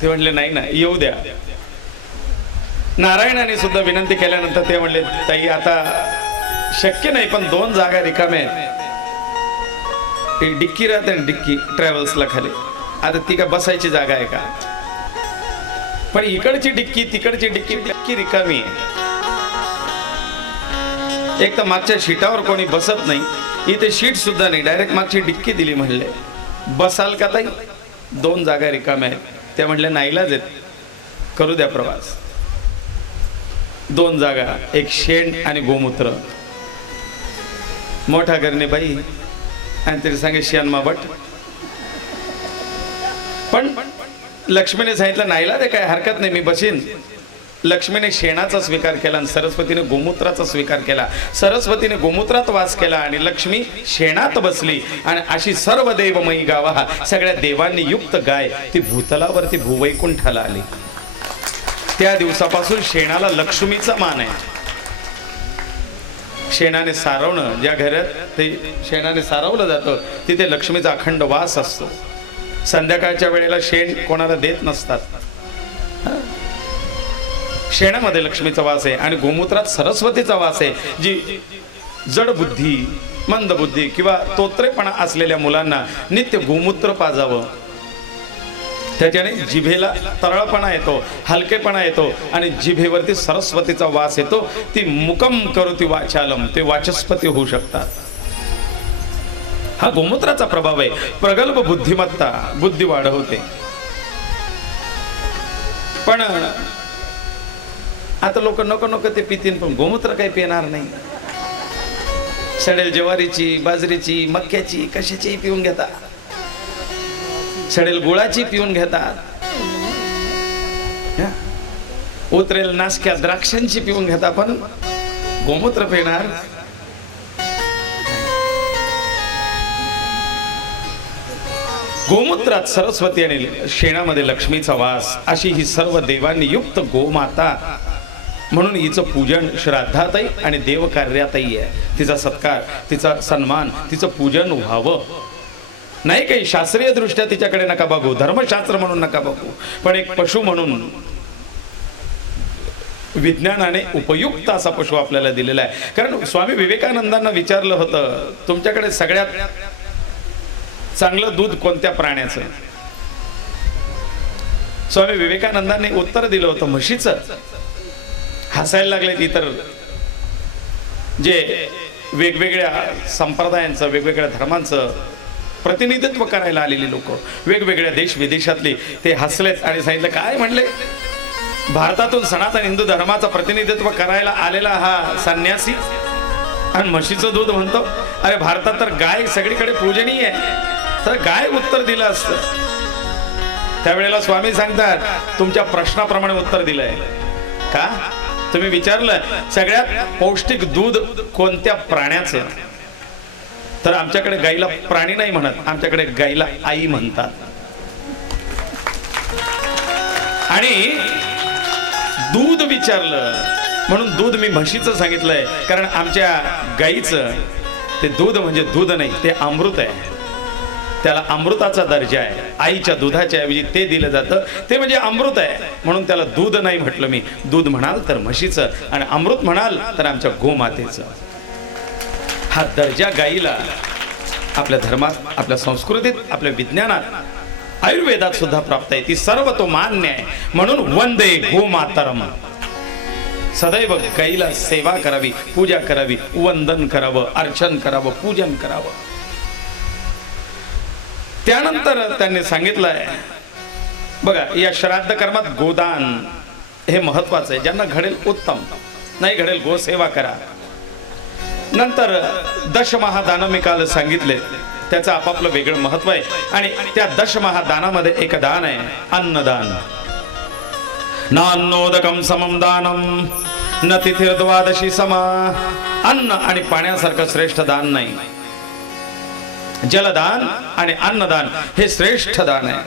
ते म्हणले नाही ना, येऊ द्या. नारायणाने सुद्धा विनंती केल्यानंतर ते म्हणले ताई आता शक्य नाही, पण 2 जागा रिकाम्या आहेत. एक डिक्की राहते ना, डिक्की ट्रॅव्हल्सला खाली, आता ती काय बसायची जागा आहे का. पण इकडची डिक्की तिकडची डिक्की रिकामी आहे. एक तर मागच्या शीटावर कोणी बसत नाही, इथे शीट सुद्धा नाही, डायरेक्ट मागची डिक्की दिली. म्हणले बसाल का ताई, 2 जागा रिकाम्या आहेत. त्या म्हणल्या नाईलाज आहेत, करू द्या प्रवास. 2 जागा, एक शेण आणि गोमूत्र. मोठा करणे बाई आणि तरी सांगे शियानमा बट. पण लक्ष्मीने सांगितलं नाईलाज आहे, काय हरकत नाही, मी बसीन. लक्ष्मीने शेणाचा स्वीकार केला आणि सरस्वतीने गोमूत्राचा स्वीकार केला. सरस्वतीने गोमूत्रात वास केला आणि लक्ष्मी शेणात बसली. आणि अशी सर्व देवमयी गावा, सगळ्या देवांनी युक्त गाय ती भूतलावरती भूवैकुंठाला आली. त्या दिवसापासून शेणाला लक्ष्मीचा मान आहे. शेणाने सारवणं, ज्या घरात ते शेणाने सारवलं जातं तिथे लक्ष्मीचा अखंड वास असतो. संध्याकाळच्या वेळेला शेण कोणाला देत नसतात. शेणामध्ये लक्ष्मीचा वास आहे आणि गोमूत्रात सरस्वतीचा वास आहे. जी जड बुद्धी, मंद बुद्धी किंवा तोत्रेपणा असलेल्या मुलांना नित्य गोमूत्र पाजावं. त्याच्याने जिभेला तरळपणा येतो, हलकेपणा येतो आणि जिभेवरती सरस्वतीचा वास येतो. ती मुकम करोति वाचालम, ते वाचस्पती होऊ शकतात. हा गोमूत्राचा प्रभाव आहे. प्रगल्भ बुद्धिमत्ता, बुद्धी वाढवते. पण आता लोक नको ते पितीन, पण गोमूत्र काही पिणार नाही. सडेल ज्वारीची, बाजरीची, मक्याची, कशाची पिऊन घेतात. सडेल गुळाची पिऊन घेतात. उतरेल नासक्या द्राक्षांची पिऊन घेतात, पण गोमूत्र पिणार. गोमूत्रात सरस्वती आणि शेणामध्ये लक्ष्मीचा वास, अशी ही सर्व देवांनी युक्त गोमाता. म्हणून हिचं पूजन श्राद्धातही आणि देवकार्यातही आहे. तिचा सत्कार, तिचा सन्मान, तिचं पूजन व्हावं. नाही काही शास्त्रीय दृष्ट्या तिच्याकडे नका बघू, धर्मशास्त्र म्हणून नका बघू, पण एक पशु म्हणून विज्ञानाने उपयुक्त असा पशु आपल्याला दिलेला आहे. कारण स्वामी विवेकानंदांना विचारलं होतं, तुमच्याकडे सगळ्यात चांगलं दूध कोणत्या प्राण्याचं. स्वामी विवेकानंदांनी उत्तर दिलं होतं म्हशीचं. हसायला लागले. इतर जे वेगवेगळ्या संप्रदायांचं, वेगवेगळ्या धर्मांचं प्रतिनिधित्व करायला आलेली लोक, वेगवेगळ्या देश विदेशातली, ते हसलेत आणि सांगितलं काय म्हणले, भारतातून सनातन हिंदू धर्माचं प्रतिनिधित्व करायला आलेला हा संन्यासी आणि म्हशीचं दूध म्हणतो. अरे भारतात तर गाय सगळीकडे पूजनीय आहे. तर काय उत्तर दिलं असतं? त्यावेळेला स्वामी सांगतात तुमच्या प्रश्नाप्रमाणे उत्तर दिलंय. का? तुम्ही विचारलं सगळ्यात पौष्टिक दूध कोणत्या प्राण्याचं, तर आमच्याकडे गाईला प्राणी नाही म्हणत, आमच्याकडे गाईला आई म्हणतात. आणि दूध विचारलं म्हणून दूध मी म्हशीचं सांगितलंय, कारण आमच्या गाईचं ते दूध म्हणजे दूध नाही, ते अमृत आहे. त्याला अमृताचा दर्जा आहे. आईच्या दुधाच्या ऐवजी ते दिलं जातं, ते म्हणजे अमृत आहे. म्हणून त्याला दूध नाही म्हटलं मी. दूध म्हणाल तर म्हशीचं आणि अमृत म्हणाल तर आमच्या गोमातेचं. हा दर्जा गाईला आपल्या धर्मात, आपल्या संस्कृतीत, आपल्या विज्ञानात, आयुर्वेदात सुद्धा प्राप्त आहे. ती सर्व तो मान्य आहे. म्हणून वंदे गोमातरम. सदैव गाईला सेवा करावी, पूजा करावी, वंदन करावं, अर्चन करावं, पूजन करावं. त्यानंतर त्यांनी सांगितलंय बघा, या श्राद्ध कर्मात गोदान हे महत्वाचं आहे. ज्यांना घडेल उत्तम, नाही घडेल गोसेवा करा. नंतर दशमहादान मी काल सांगितले, त्याचं आपापलं वेगळं महत्व आहे. आणि त्या दशमहादानामध्ये एक दान आहे अन्नदान. नान्नोदकम समम दानम न तिथिर्द्वादशी समा. अन्न आणि पाण्यासारखं श्रेष्ठ दान नाही. जलदान आणि अन्नदान हे श्रेष्ठ दान आहे.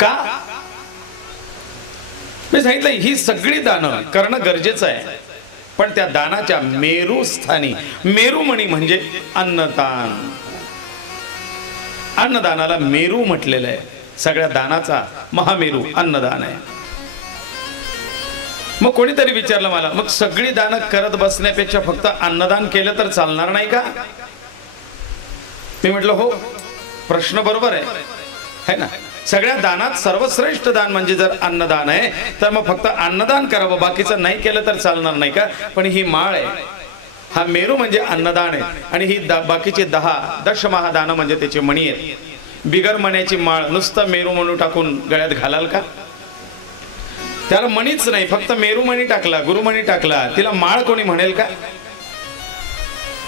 का? मी सांगितलं ही सगळी दानं करणं गरजेचं आहे, पण त्या दानाच्या मेरुस्थानी, मेरुमणी म्हणजे अन्नदान. अन्नदानाला मेरू म्हटलेलं आहे. सगळ्या दानाचा महामेरू अन्नदान आहे. मग कोणीतरी विचारलं मला, मग सगळी दानं करत बसण्यापेक्षा फक्त अन्नदान केलं तर चालणार नाही का? मी म्हटलं हो, प्रश्न बरोबर आहे ना. सगळ्या दानात सर्वश्रेष्ठ दान म्हणजे जर अन्नदान आहे, तर मग फक्त अन्नदान करावं, बाकीचं नाही केलं तर चालणार नाही का? पण ही माळ आहे, हा मेरू म्हणजे अन्नदान आहे. आणि ही बाकीची 10 दशमहादानं म्हणजे त्याची मणी आहेत. बिगर मण्याची माळ नुसतं मेरू म्हणून टाकून गळ्यात घालाल का? त्याला मणीच नाही, फक्त मेरुमणी टाकला, गुरुमणी टाकला, तिला माळ कोणी म्हणेल का?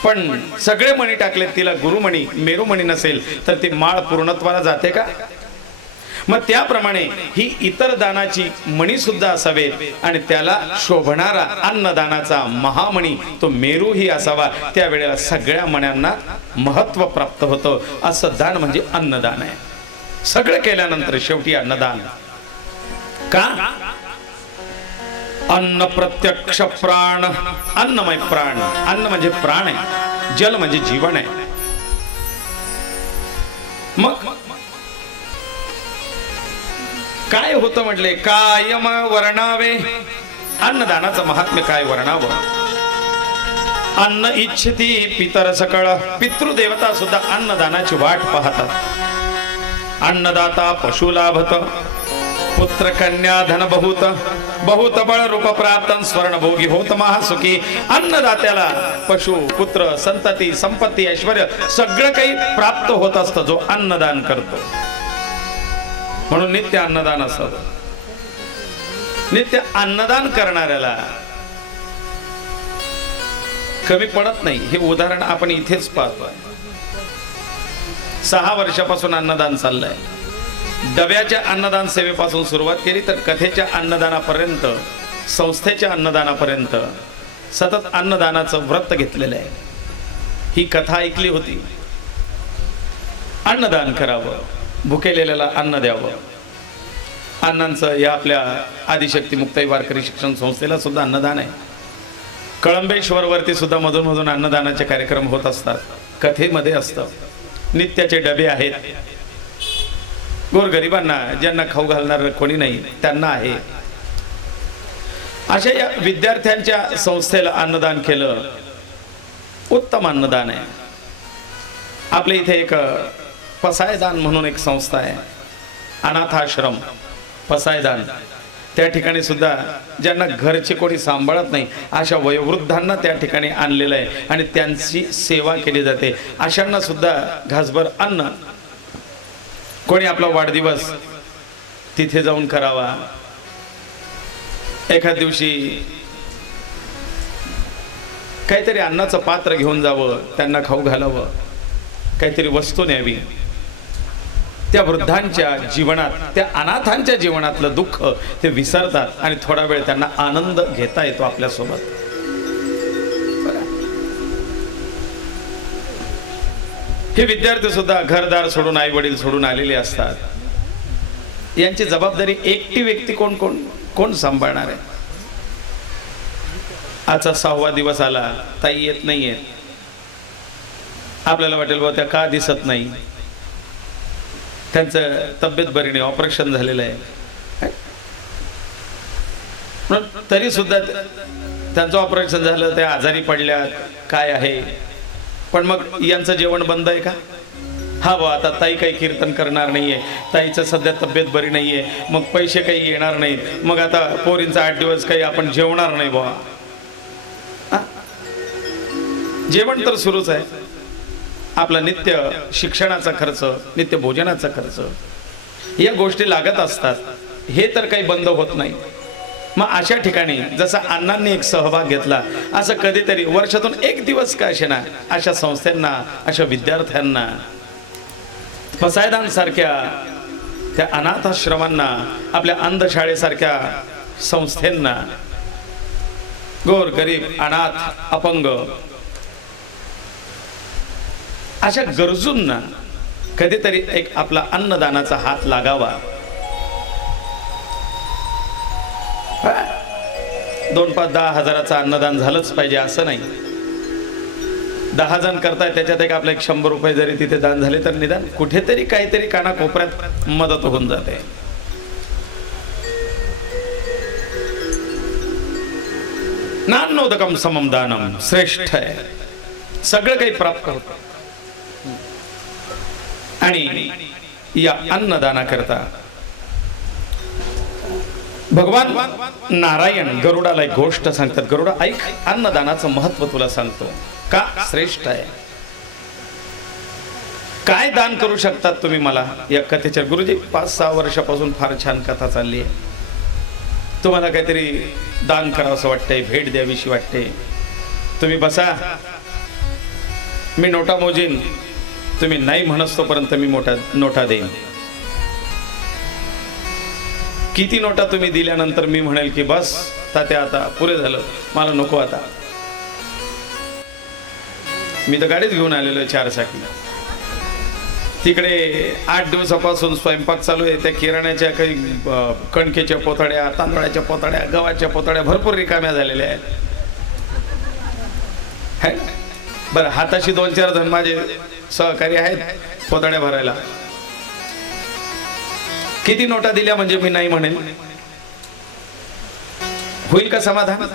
पण सगळे मणी टाकले, तिला गुरुमणी मेरुमणी नसेल तर ती माळ पूर्णत्वाला जाते का? मग त्याप्रमाणे ही इतर दानाची मणी सुद्धा असावेत आणि त्याला शोभणारा अन्नदानाचा महामणी तो मेरूही असावा. त्यावेळेला सगळ्या मण्यांना महत्व प्राप्त होतं. असं दान म्हणजे अन्नदान आहे. सगळं केल्यानंतर शेवटी अन्नदान का? अन्न प्रत्यक्ष प्राण, अन्नमय प्राण. अन्न म्हणजे प्राण आहे, जल म्हणजे जीवन आहे. मग काय होतं म्हटले, कायम वर्णावे. अन्नदानाचं महात्म्य काय वर्णावं? अन्न इच्छती पितर सकळ. पितृदेवता सुद्धा अन्नदानाची वाट पाहतात. अन्नदाता पशु लाभत, पुत्र कन्या धन बहुत, बहुत बळ रूप प्राप्त स्वर्ण भोगी होत महासुखी. अन्नदात्याला पशु, पुत्र, संतती, संपत्ती, ऐश्वर्य सगळं काही प्राप्त होत असतं जो अन्नदान करतो. म्हणून नित्य अन्नदान असावं. नित्य अन्नदान करणाऱ्याला कमी पडत नाही. हे उदाहरण आपण इथेच पाहतोय. 6 वर्षापासून अन्नदान चाललंय. डब्याच्या अन्नदान सेवेपासून सुरुवात केली तर कथेच्या अन्नदानापर्यंत, संस्थेच्या अन्नदानापर्यंत सतत अन्नदानाचं व्रत घेतलेलं आहे. ही कथा ऐकली होती. अन्नदान करावं, भुकेलेल्याला अन्न द्यावं. अण्णांचं या आपल्या आदिशक्ती मुक्ताई वारकरी शिक्षण संस्थेला सुद्धा अन्नदान आहे. कळंबेश्वर वरती सुद्धा मधून मधून अन्नदानाचे कार्यक्रम होत असतात. कथेमध्ये असतं. नित्याचे डबे आहेत. गोरगरिबांना, ज्यांना खाऊ घालणार कोणी नाही त्यांना आहे. अशा या विद्यार्थ्यांच्या संस्थेला अन्नदान केलं, उत्तम अन्नदान आहे. आपल्या इथे एक पसायदान म्हणून एक संस्था आहे, अनाथाश्रम पसायदान. त्या ठिकाणी सुद्धा ज्यांना घरचे कोणी सांभाळत नाही अशा वयोवृद्धांना त्या ठिकाणी आणलेलं आहे आणि त्यांची सेवा केली जाते. अशांना सुद्धा घासभर अन्न. कोणी आपला वाढदिवस तिथे जाऊन करावा. एखाद दिवशी काहीतरी अन्नाचं पात्र घेऊन जावं, त्यांना खाऊ घालावं, काहीतरी वस्तू न्यावी. त्या वृद्धांच्या जीवनात, त्या अनाथांच्या जीवनातलं दुःख ते विसरतात आणि थोडा वेळ त्यांना आनंद घेता येतो आपल्यासोबत. हे विद्यार्थी सुद्धा घरदार सोडून, आई वडील सोडून आलेले असतात. यांची जबाबदारी एकटी व्यक्ती कोण सांभाळणार आहे? आजचा 6वा दिवस आला, ताई येत नाहीये. आपल्याला वाटेल बा त्या का दिसत नाही, त्यांचं तब्येत बरी नाही, ऑपरेशन झालेलं आहे. तरी सुद्धा त्यांचं ऑपरेशन झालं, त्या आजारी पडल्यात, काय आहे. पण मग यांचं जेवण बंद आहे का? हा बा आता ताई काही कीर्तन करणार नाहीये, ताईचं सध्या तब्येत बरी नाहीये, मग पैसे काही येणार नाहीत, मग आता पोरींचा 8 दिवस काही आपण जेवणार नाही बा. जेवण तर सुरूच आहे. आपला नित्य शिक्षणाचा खर्च, नित्य भोजनाचा खर्च, या गोष्टी लागत असतात. हे तर काही बंद होत नाही. मग अशा ठिकाणी जसा अण्णांनी एक सहभाग घेतला, असं कधीतरी वर्षातून 1 दिवस का असे ना, अशा संस्थांना, अशा विद्यार्थ्यांना, पसायदांसारख्या त्या अनाथाश्रमांना, आपल्या अंधशाळेसारख्या संस्थांना, गोर गरीब अनाथ अपंग अशा गरजूंना कधीतरी एक आपला अन्नदानाचा हात लागावा. 2-5-10 हजाराचं अन्नदान झालंच पाहिजे असं नाही. 10 जण करताय, त्याच्यात एक आपले 100 रुपये जरी तिथे दान झाले तर निदान कुठेतरी काहीतरी कानाकोपऱ्यात मदत होऊन जाते. नान्नोदकम समम दानम, श्रेष्ठ आहे, सगळं काही प्राप्त होतं. आणि या अन्नदाना करता भगवान नारायण गरुडाला एक गोष्ट सांगतात. गरुडा ऐक, अन्नदानाचं महत्व तुला सांगतो. का श्रेष्ठ आहे, काय दान करू शकतात तुम्ही मला या कथेच्या. गुरुजी 5-6 वर्षापासून फार छान कथा चालली आहे. तुम्हाला काहीतरी दान करावं असं वाटतंय, भेट द्यावीशी वाटते. तुम्ही बसा, मी नोटा मोजीन, तुम्ही नाही म्हणस तोपर्यंत मी नोटा देईन. किती नोटा तुम्ही दिल्यानंतर मी म्हणेल की बस तात्या आता पुरे झालं, मला नको आता. मी तर गाडीच घेऊन आलेलो आहे 4 चाकी. तिकडे 8 दिवसापासून स्वयंपाक चालू आहे. त्या किराण्याच्या काही कणकेच्या पोतड्या, तांदळाच्या पोतड्या, गव्हाच्या पोतड्या भरपूर रिकाम्या झालेल्या आहेत. बरं, हाताशी 2-4 जण माझे सहकारी आहेत पोतड्या भरायला. किती नोटा दिल्या म्हणजे मी नाही म्हणेन? होईल का समाधान?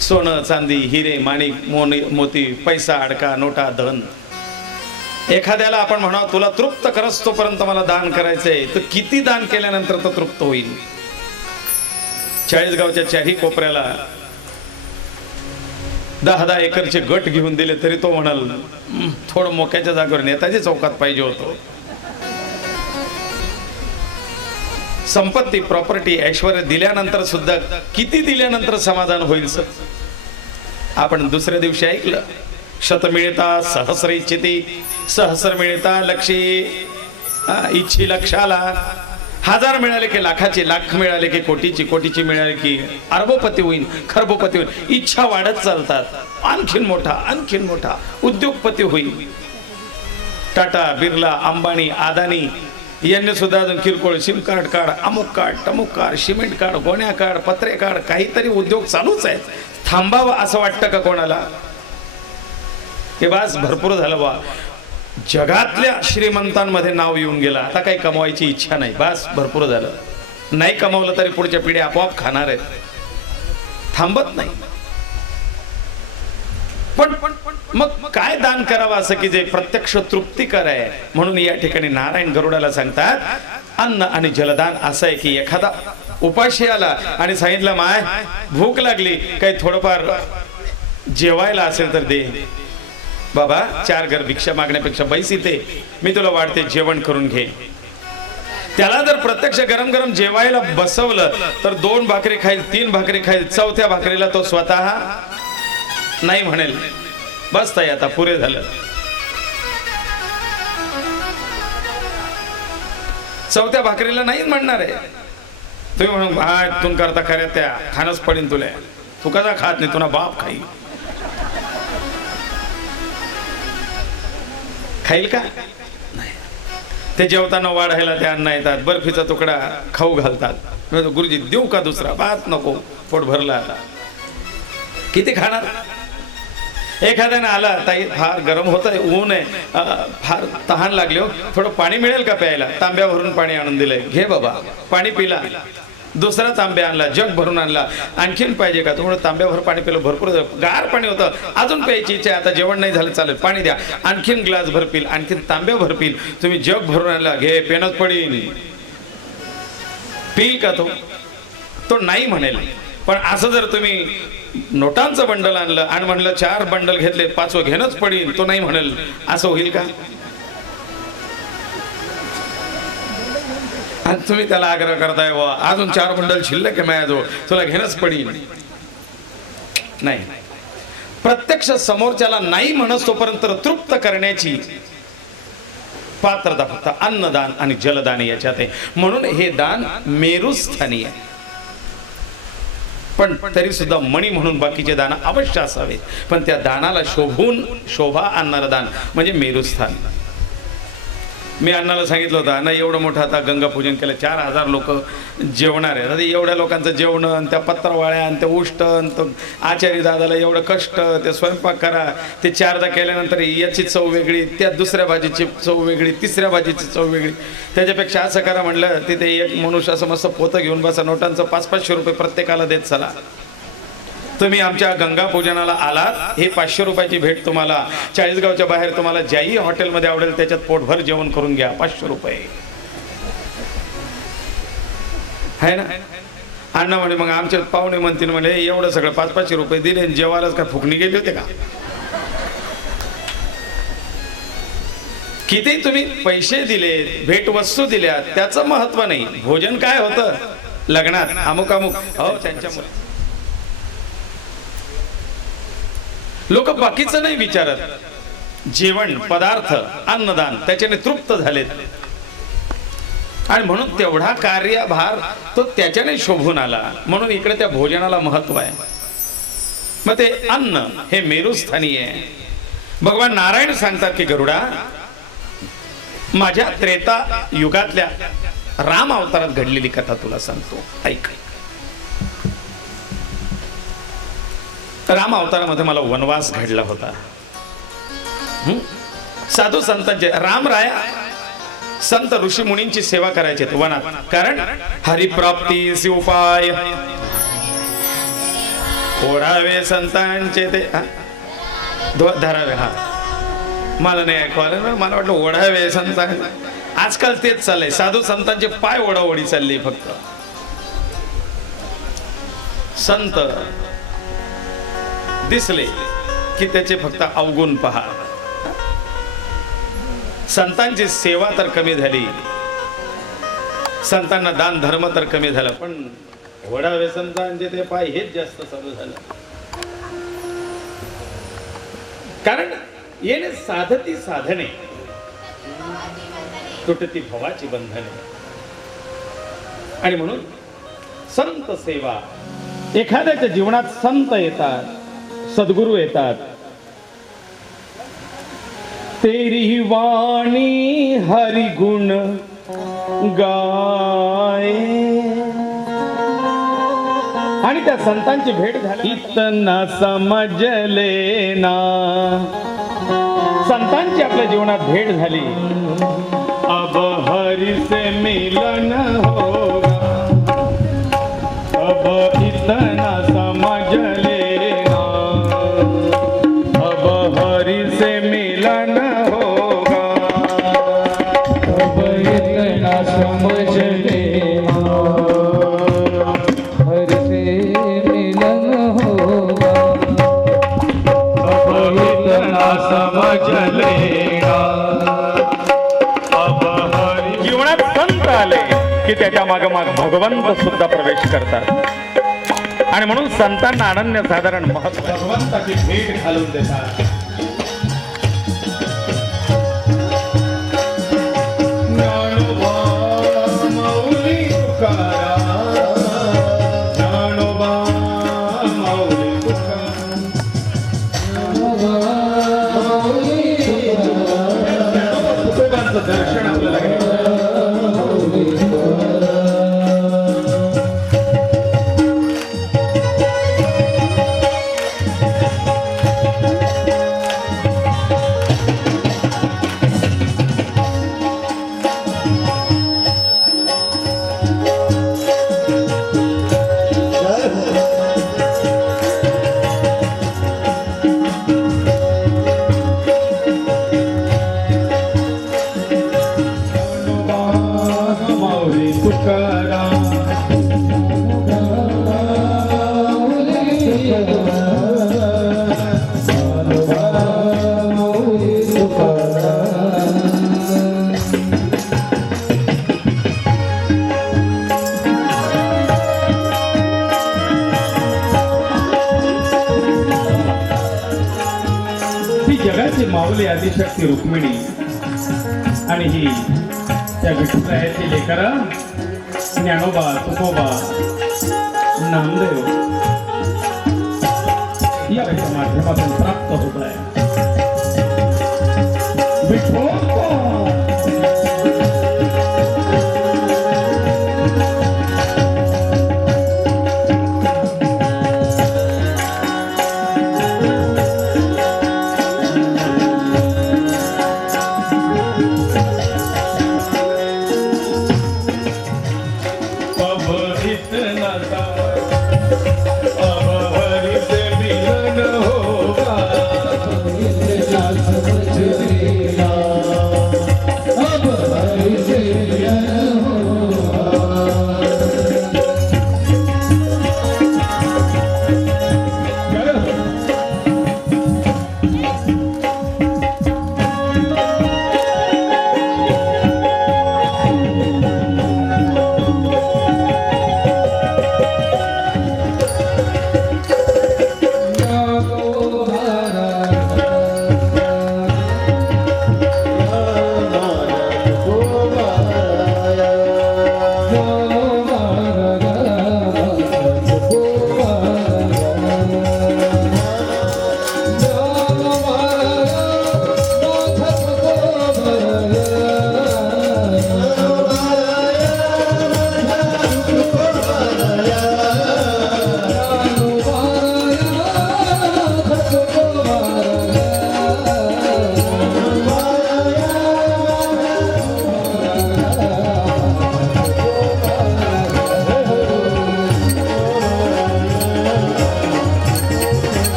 सोनं चांदी हिरे माणिक मोती पैसा अडका नोटा धन, एखाद्याला आपण म्हणावं तुला तृप्त करस तोपर्यंत मला दान करायचंय, तर किती दान केल्यानंतर तो तृप्त होईल? 40 गावच्या चारही कोपऱ्याला 10-10 एकरचे गट घेऊन दिले तरी तो म्हणाल थोडं मोक्याच्या जागेवर नेताजी चौकात पाहिजे होतो. संपत्ती प्रॉपर्टी ऐश्वर्य दिल्यानंतर सुद्धा किती दिल्यानंतर समाधान होईल सर? आपण दुसऱ्या दिवशी ऐकलं, शत मिळता सहस्र इच्छिती, सहस्र मिळता लक्षी इच्छी लक्षाला. 1000 मिळाले की लाखाची, लाख मिळाले की कोटीची, कोटीची मिळाले की अरबोपती होईल, खरबोपती होईल. इच्छा वाढत चालतात. आणखीन मोठा उद्योगपती होईल. टाटा बिर्ला अंबानी अदानी यांनी सुद्धा अजून किरकोळ सिम कार्ड काढ, अमुक कार्ड तमुक कार्ड, सिमेंट कार्ड, गोण्या कार्ड, पत्रे कार्ड, काहीतरी उद्योग चालूच आहेत. थांबावं असं वाटतं का कोणाला? हे बस भरपूर झालं बा. जगातल्या श्रीमंतांमध्ये नाव येऊन गेला. आता काही कमवायची इच्छा नाही, बस भरपूर झालं. नाही कमवलं तरी पुढच्या पिढ्या आपोआप खाणार आहेत, थांबत नाही. पण मग काय दान करावं असं की जे प्रत्यक्ष तृप्तिकर आहे? म्हणून या ठिकाणी नारायण गरुडाला सांगतात अन्न आणि जलदान असं आहे की एखादा उपाशी आला आणि सांगितलं माय भूक लागली, काही थोडंफार जेवायला असेल तर दे. बाबा 4 घर भिक्षा मागण्यापेक्षा बैस इथे, मी तुला वाढते जेवण करून घे. त्याला जर प्रत्यक्ष गरम गरम जेवायला बसवलं तर 2 भाकरी खाईल, 3 भाकरी खाईल, 4थ्या भाकरीला तो स्वतः नाही म्हणेल, बस ताई आता पुरे झालं. 4थ्या भाकरीला नाही म्हणणार आहे. तुम्ही म्हणून हा तू करता खऱ्या त्या खाणच पडीन तुला, तू कसा खात नाही, तुला बाप खाईल का नाही. ते जेवताना वाढायला ते अन्न येतात, बर्फीचा तुकडा खाऊ घालतात. गुरुजी देऊ का दुसरा, भात नको, पोट भरला आता, किती खाणार. एखाद्याने आला, ताई फार गरम होत आहे, ऊन आहे, फार तहान लागली हो, थोडं पाणी मिळेल का प्यायला, तांब्या भरून पाणी आणून दिलंय, घे बाबा, पाणी पिला. दुसरा तांब्या आणला, जग भरून आणला, आणखीन पाहिजे का, तुम्हाला तांब्याभर पाणी पिलं, भरपूर गार पाणी होतं, अजून प्यायची इच्छा, आता जेवण नाही झालं चालेल, पाणी द्या, आणखीन ग्लास भर पिल, आणखीन तांब्या भर पिल, तुम्ही जग भरून आणला, घे, पेनच पडीन, पिल का तो नाही म्हणेल. पण असं जर तुम्ही नोटांचं बंडल आणलं आणि म्हणलं 4 बंडल घेतले, 5वं घेणंच पडीन, तो नाही म्हणेल. असं होईल का. आणि तुम्ही त्याला आग्रह करताय, वा अजून 4 बंडल शिल्लक आहे माझ्याजवळ, तुला घेणंच पडीन. नाही, प्रत्यक्ष समोरच्याला नाही म्हणत तोपर्यंत तृप्त करण्याची पात्रता फक्त अन्नदान आणि जलदान याच्यात आहे. म्हणून हे दान मेरुस्थानी आहे. पण तरी सुद्धा मणी म्हणून बाकीचे दान अवश्य असावेत, पण त्या दानाला शोभा आणणारं दान म्हणजे मेरुस्थान. मी अण्णाला सांगितलं होतं, अण्णा एवढं मोठं आता गंगा पूजन केलं, 4000 लोक जेवणार आहे. आता एवढ्या लोकांचं जेवण, त्या पत्रवाळ्या आणि त्या उष्टन, आचारी दादाला एवढं कष्ट, ते स्वयंपाक करा, ते 4दा केल्यानंतर याची चव वेगळी, त्या दुसऱ्या भाजीची चव वेगळी, तिसऱ्या भाजीची चव वेगळी. त्याच्यापेक्षा असं करा म्हणलं, तिथे एक मनुष्य असं मस्त पोतं घेऊन बसा, नोटांचं 500-500 रुपये प्रत्येकाला देत चला. तुम्ही आमच्या गंगा पूजनाला आलात, हे 500 रुपयाची भेट तुम्हाला. 40गावच्या बाहेर तुम्हाला ज्याही हॉटेलमध्ये आवडेल त्याच्यात पोटभर जेवण करून घ्या, 500 रुपये आहे ना. अण्णा म्हणे मग आमचे पाहुणे म्हणतील म्हणे एवढं सगळं 500-500 रुपये दिले, जेवायलाच का फुकणी गेली होते का. किती तुम्ही पैसे दिले, भेट वस्तू दिल्या, त्याचं महत्व नाही. भोजन काय होतं लग्नात, अमुक अमुक, हो त्यांच्यामुळे लोक बाकीचं नाही विचारत. जेवण, पदार्थ, अन्नदान त्याच्याने तृप्त झालेत आणि म्हणून तेवढा कार्यभार तो त्याच्याने शोभून आला. म्हणून इकडे त्या भोजनाला महत्व आहे. मग ते अन्न हे मेरुस्थानी आहे. भगवान नारायण सांगतात की गरुडा, माझ्या त्रेता युगातल्या राम अवतारात घडलेली कथा तुला सांगतो, ऐक. राम अवतारामध्ये मला वनवास घडला होता. साधू संतांचे, रामराया संत ऋषी मुनींची सेवा करायचे वनात, कारण हरिप्राप्तीचे उपाय ओढावे संतांचे ते धरावे. हा मला नाही ऐकवायला ना, मला वाटलं ओढावे संतां. आजकाल तेच चाललंय, साधू संतांचे पाय ओढाओढी चालली. फक्त संत दिसले की त्याचे फक्त अवगुण पहा. संतांची सेवा तर कमी झाली, संतांना दान धर्म तर कमी झाला, पण ओढावे संतांचे ते पाय हेच जास्त चालू झालं. कारण येणे साधती साधने, तुटती भवाची बंधने. आणि म्हणून संत सेवा, एखाद्याच्या जीवनात संत येतात, सद्गुरु येतात. तेरी ही वाणी हरि गुण गाय, आणि त्या संतांची भेट झाली. इतना समजले ना, संतांची आपल्या जीवनात भेट झाली. अब हरि से मिलन होगा, अब इतना समजले, जीवनात संत आले. की त्याच्या मागोमाग भगवंत सुद्धा प्रवेश करतात आणि म्हणून संतांना अनन्यसाधारण महत्व भगवंताची भेट घालून देतात. दर्शन आपल्याला जगाची माऊली आदिशक्ती रुक्मिणी आणि ही त्या विठुरायाची लेकरं ज्ञानोबा तुकोबा नामदेव या माध्यमातून प्राप्त होत आहे. हो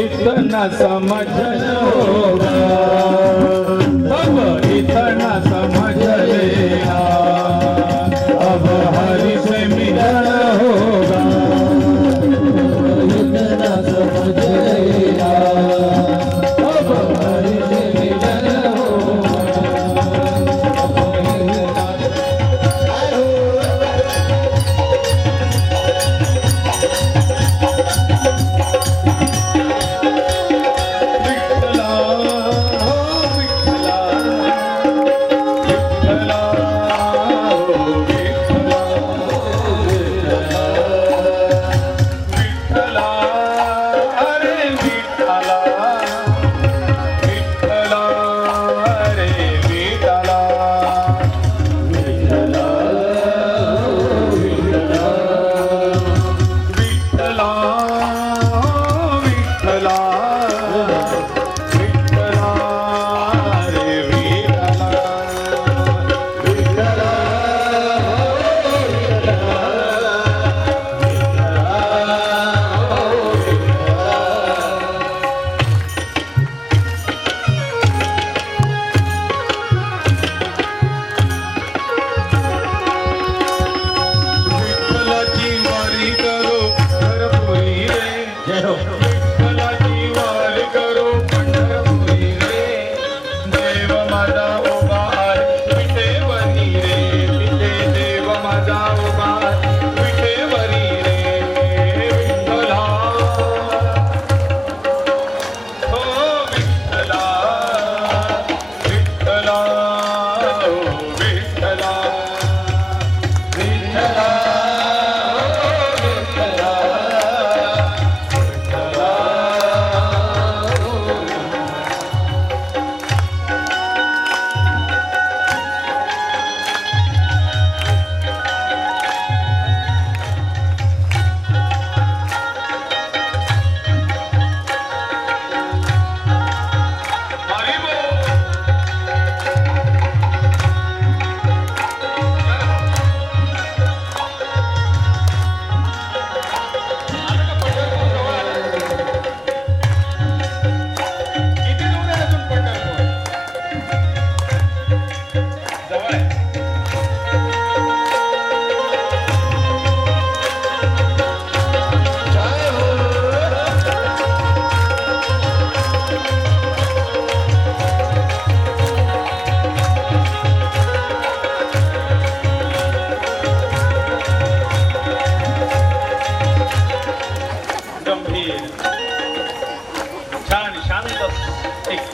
इतना समझ होगा, अब इतना समझ लेना, अब हरि से मिलन होगा, इतना समझ लेना, अब हरि से मिलन होगा।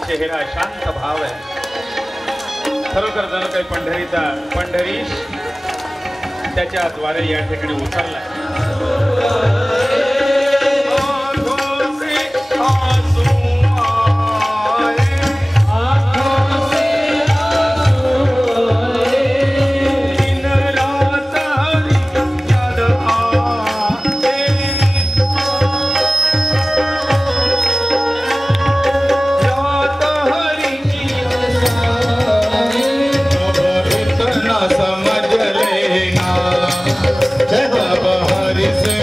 चेहरा शांत भाव आहे. खरोखर जणू काही पंढरीश त्याच्या द्वारे या ठिकाणी उतरलाय. समझ लेना, जब हरि से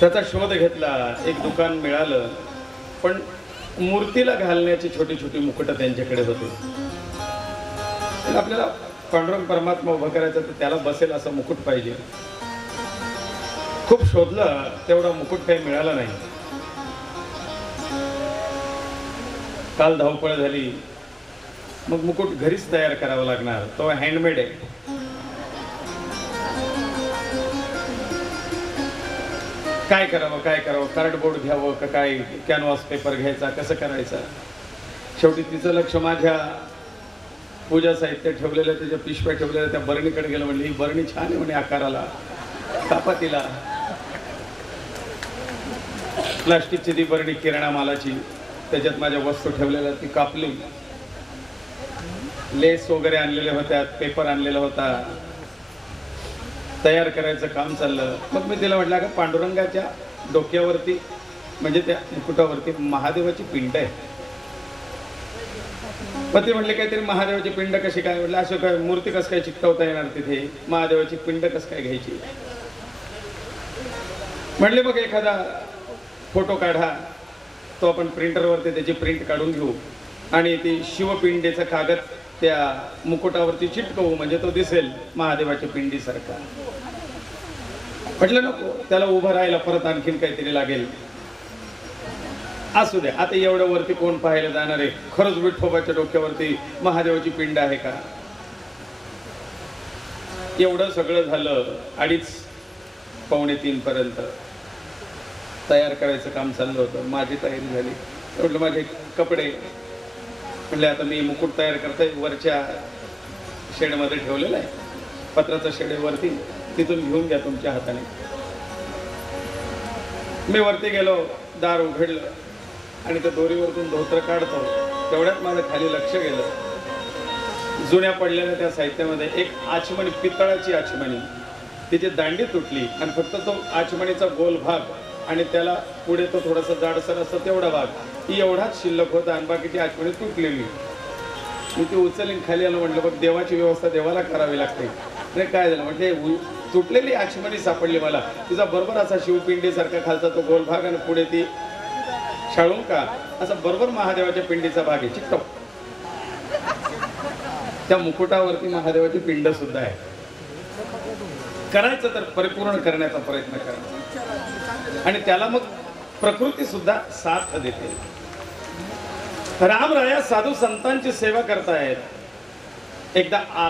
त्याचा शोध घेतला, एक दुकान मिळालं, पण मूर्तीला घालण्याची छोटी छोटी मुकुटं त्यांच्याकडे होती. पण आपल्याला पांडुरंग परमात्मा उभं करायचं तर त्याला बसेल असं मुकुट पाहिजे. खूप शोधलं, तेवढा मुकुट काही मिळाला नाही. काल धावपळ झाली, मग मुकुट घरीच तयार करावा लागणार. तो हँडमेड आहे. काय करावं, कार्डबोर्ड घ्यावं का काय, कॅनव्हास पेपर घ्यायचा, कसं करायचं. शेवटी तिचं लक्ष माझ्या पूजा साहित्य ठेवलेलं, त्याच्या पिशव्या ठेवलेल्या त्या बरणीकडे गेलं. म्हणली ही बरणी छान आहे म्हणे आकाराला, कापा तिला. प्लास्टिकची ती बरणी किराणा मालाची, त्याच्यात माझ्या वस्तू ठेवलेल्या, ती कापली. लेस वगैरे आणलेल्या होत्या, पेपर आणलेला होता, तयार करायचं काम चाललं. मग मी तिला म्हटलं, का पांडुरंगाच्या डोक्यावरती म्हणजे त्या मुकुटावरती महादेवाची पिंड आहे. मग ती म्हटली काहीतरी महादेवाची पिंड कशी काय. म्हटलं असं काय, मूर्ती कसं काय चिकटवता येणार तिथे, महादेवाची पिंड कसं काय घ्यायची. म्हटले मग एखादा फोटो काढा, तो आपण प्रिंटरवरती त्याची प्रिंट काढून घेऊ आणि ती शिवपिंडीचा कागद त्या मुकुटावरती चिटकवू, म्हणजे तो दिसेल महादेवाच्या पिंडीसारखा. म्हटलं नको, त्याला उभं राहायला परत आणखीन काहीतरी लागेल. असू द्या, आता एवढ्या वरती कोण पाहायला जाणार आहे. खरंच विठोबाच्या डोक्यावरती महादेवाची पिंड आहे का. एवढं सगळं झालं. 2:30 पावणे 3 पर्यंत तयार करायचं काम चाललं होतं. माझी तयारी झाली. म्हटलं माझे कपडे, म्हणले आता मी मुकुट तयार करतोय, वरच्या शेडमध्ये ठेवलेलं आहे, पत्राचं शेड आहे वरती, तिथून घेऊन घ्या तुमच्या हाताने. मी वरती गेलो, दार उघडलं आणि त्या दोरीवरतून धोत्र काढतो. तेवढ्यात माझं खाली लक्ष गेलं. जुन्या पडलेल्या त्या साहित्यामध्ये एक आचमणी, पितळाची आचमणी, तिची दांडी तुटली आणि फक्त तो आचमणीचा गोल भाग आणि त्याला पुढे तो थोडासा जाडसर असतो तेवढा भाग, ती एवढाच शिल्लक होता आणि बाकीची आचमणी तुटलेली. मी ती उचलली खाली आलो. म्हटलं बघ, देवाची व्यवस्था देवाला करावी लागते. म्हणजे काय झालं, म्हणजे तुटलेली आचमणी सापडली मला. तिचा बरोबर असा शिवपिंडीसारखा खालचा तो गोल भाग आणि पुढे ती शाळुंका, असा बरोबर महादेवाच्या पिंडीचा भाग आहे, चिकटव. त्या मुकुटावरती महादेवाची पिंड सुद्धा आहे. करायचं तर परिपूर्ण करण्याचा प्रयत्न करा आणि त्याला मग प्रकृती सुद्धा साथ देते. रामराया साधू संतांची सेवा करतायत. एकदा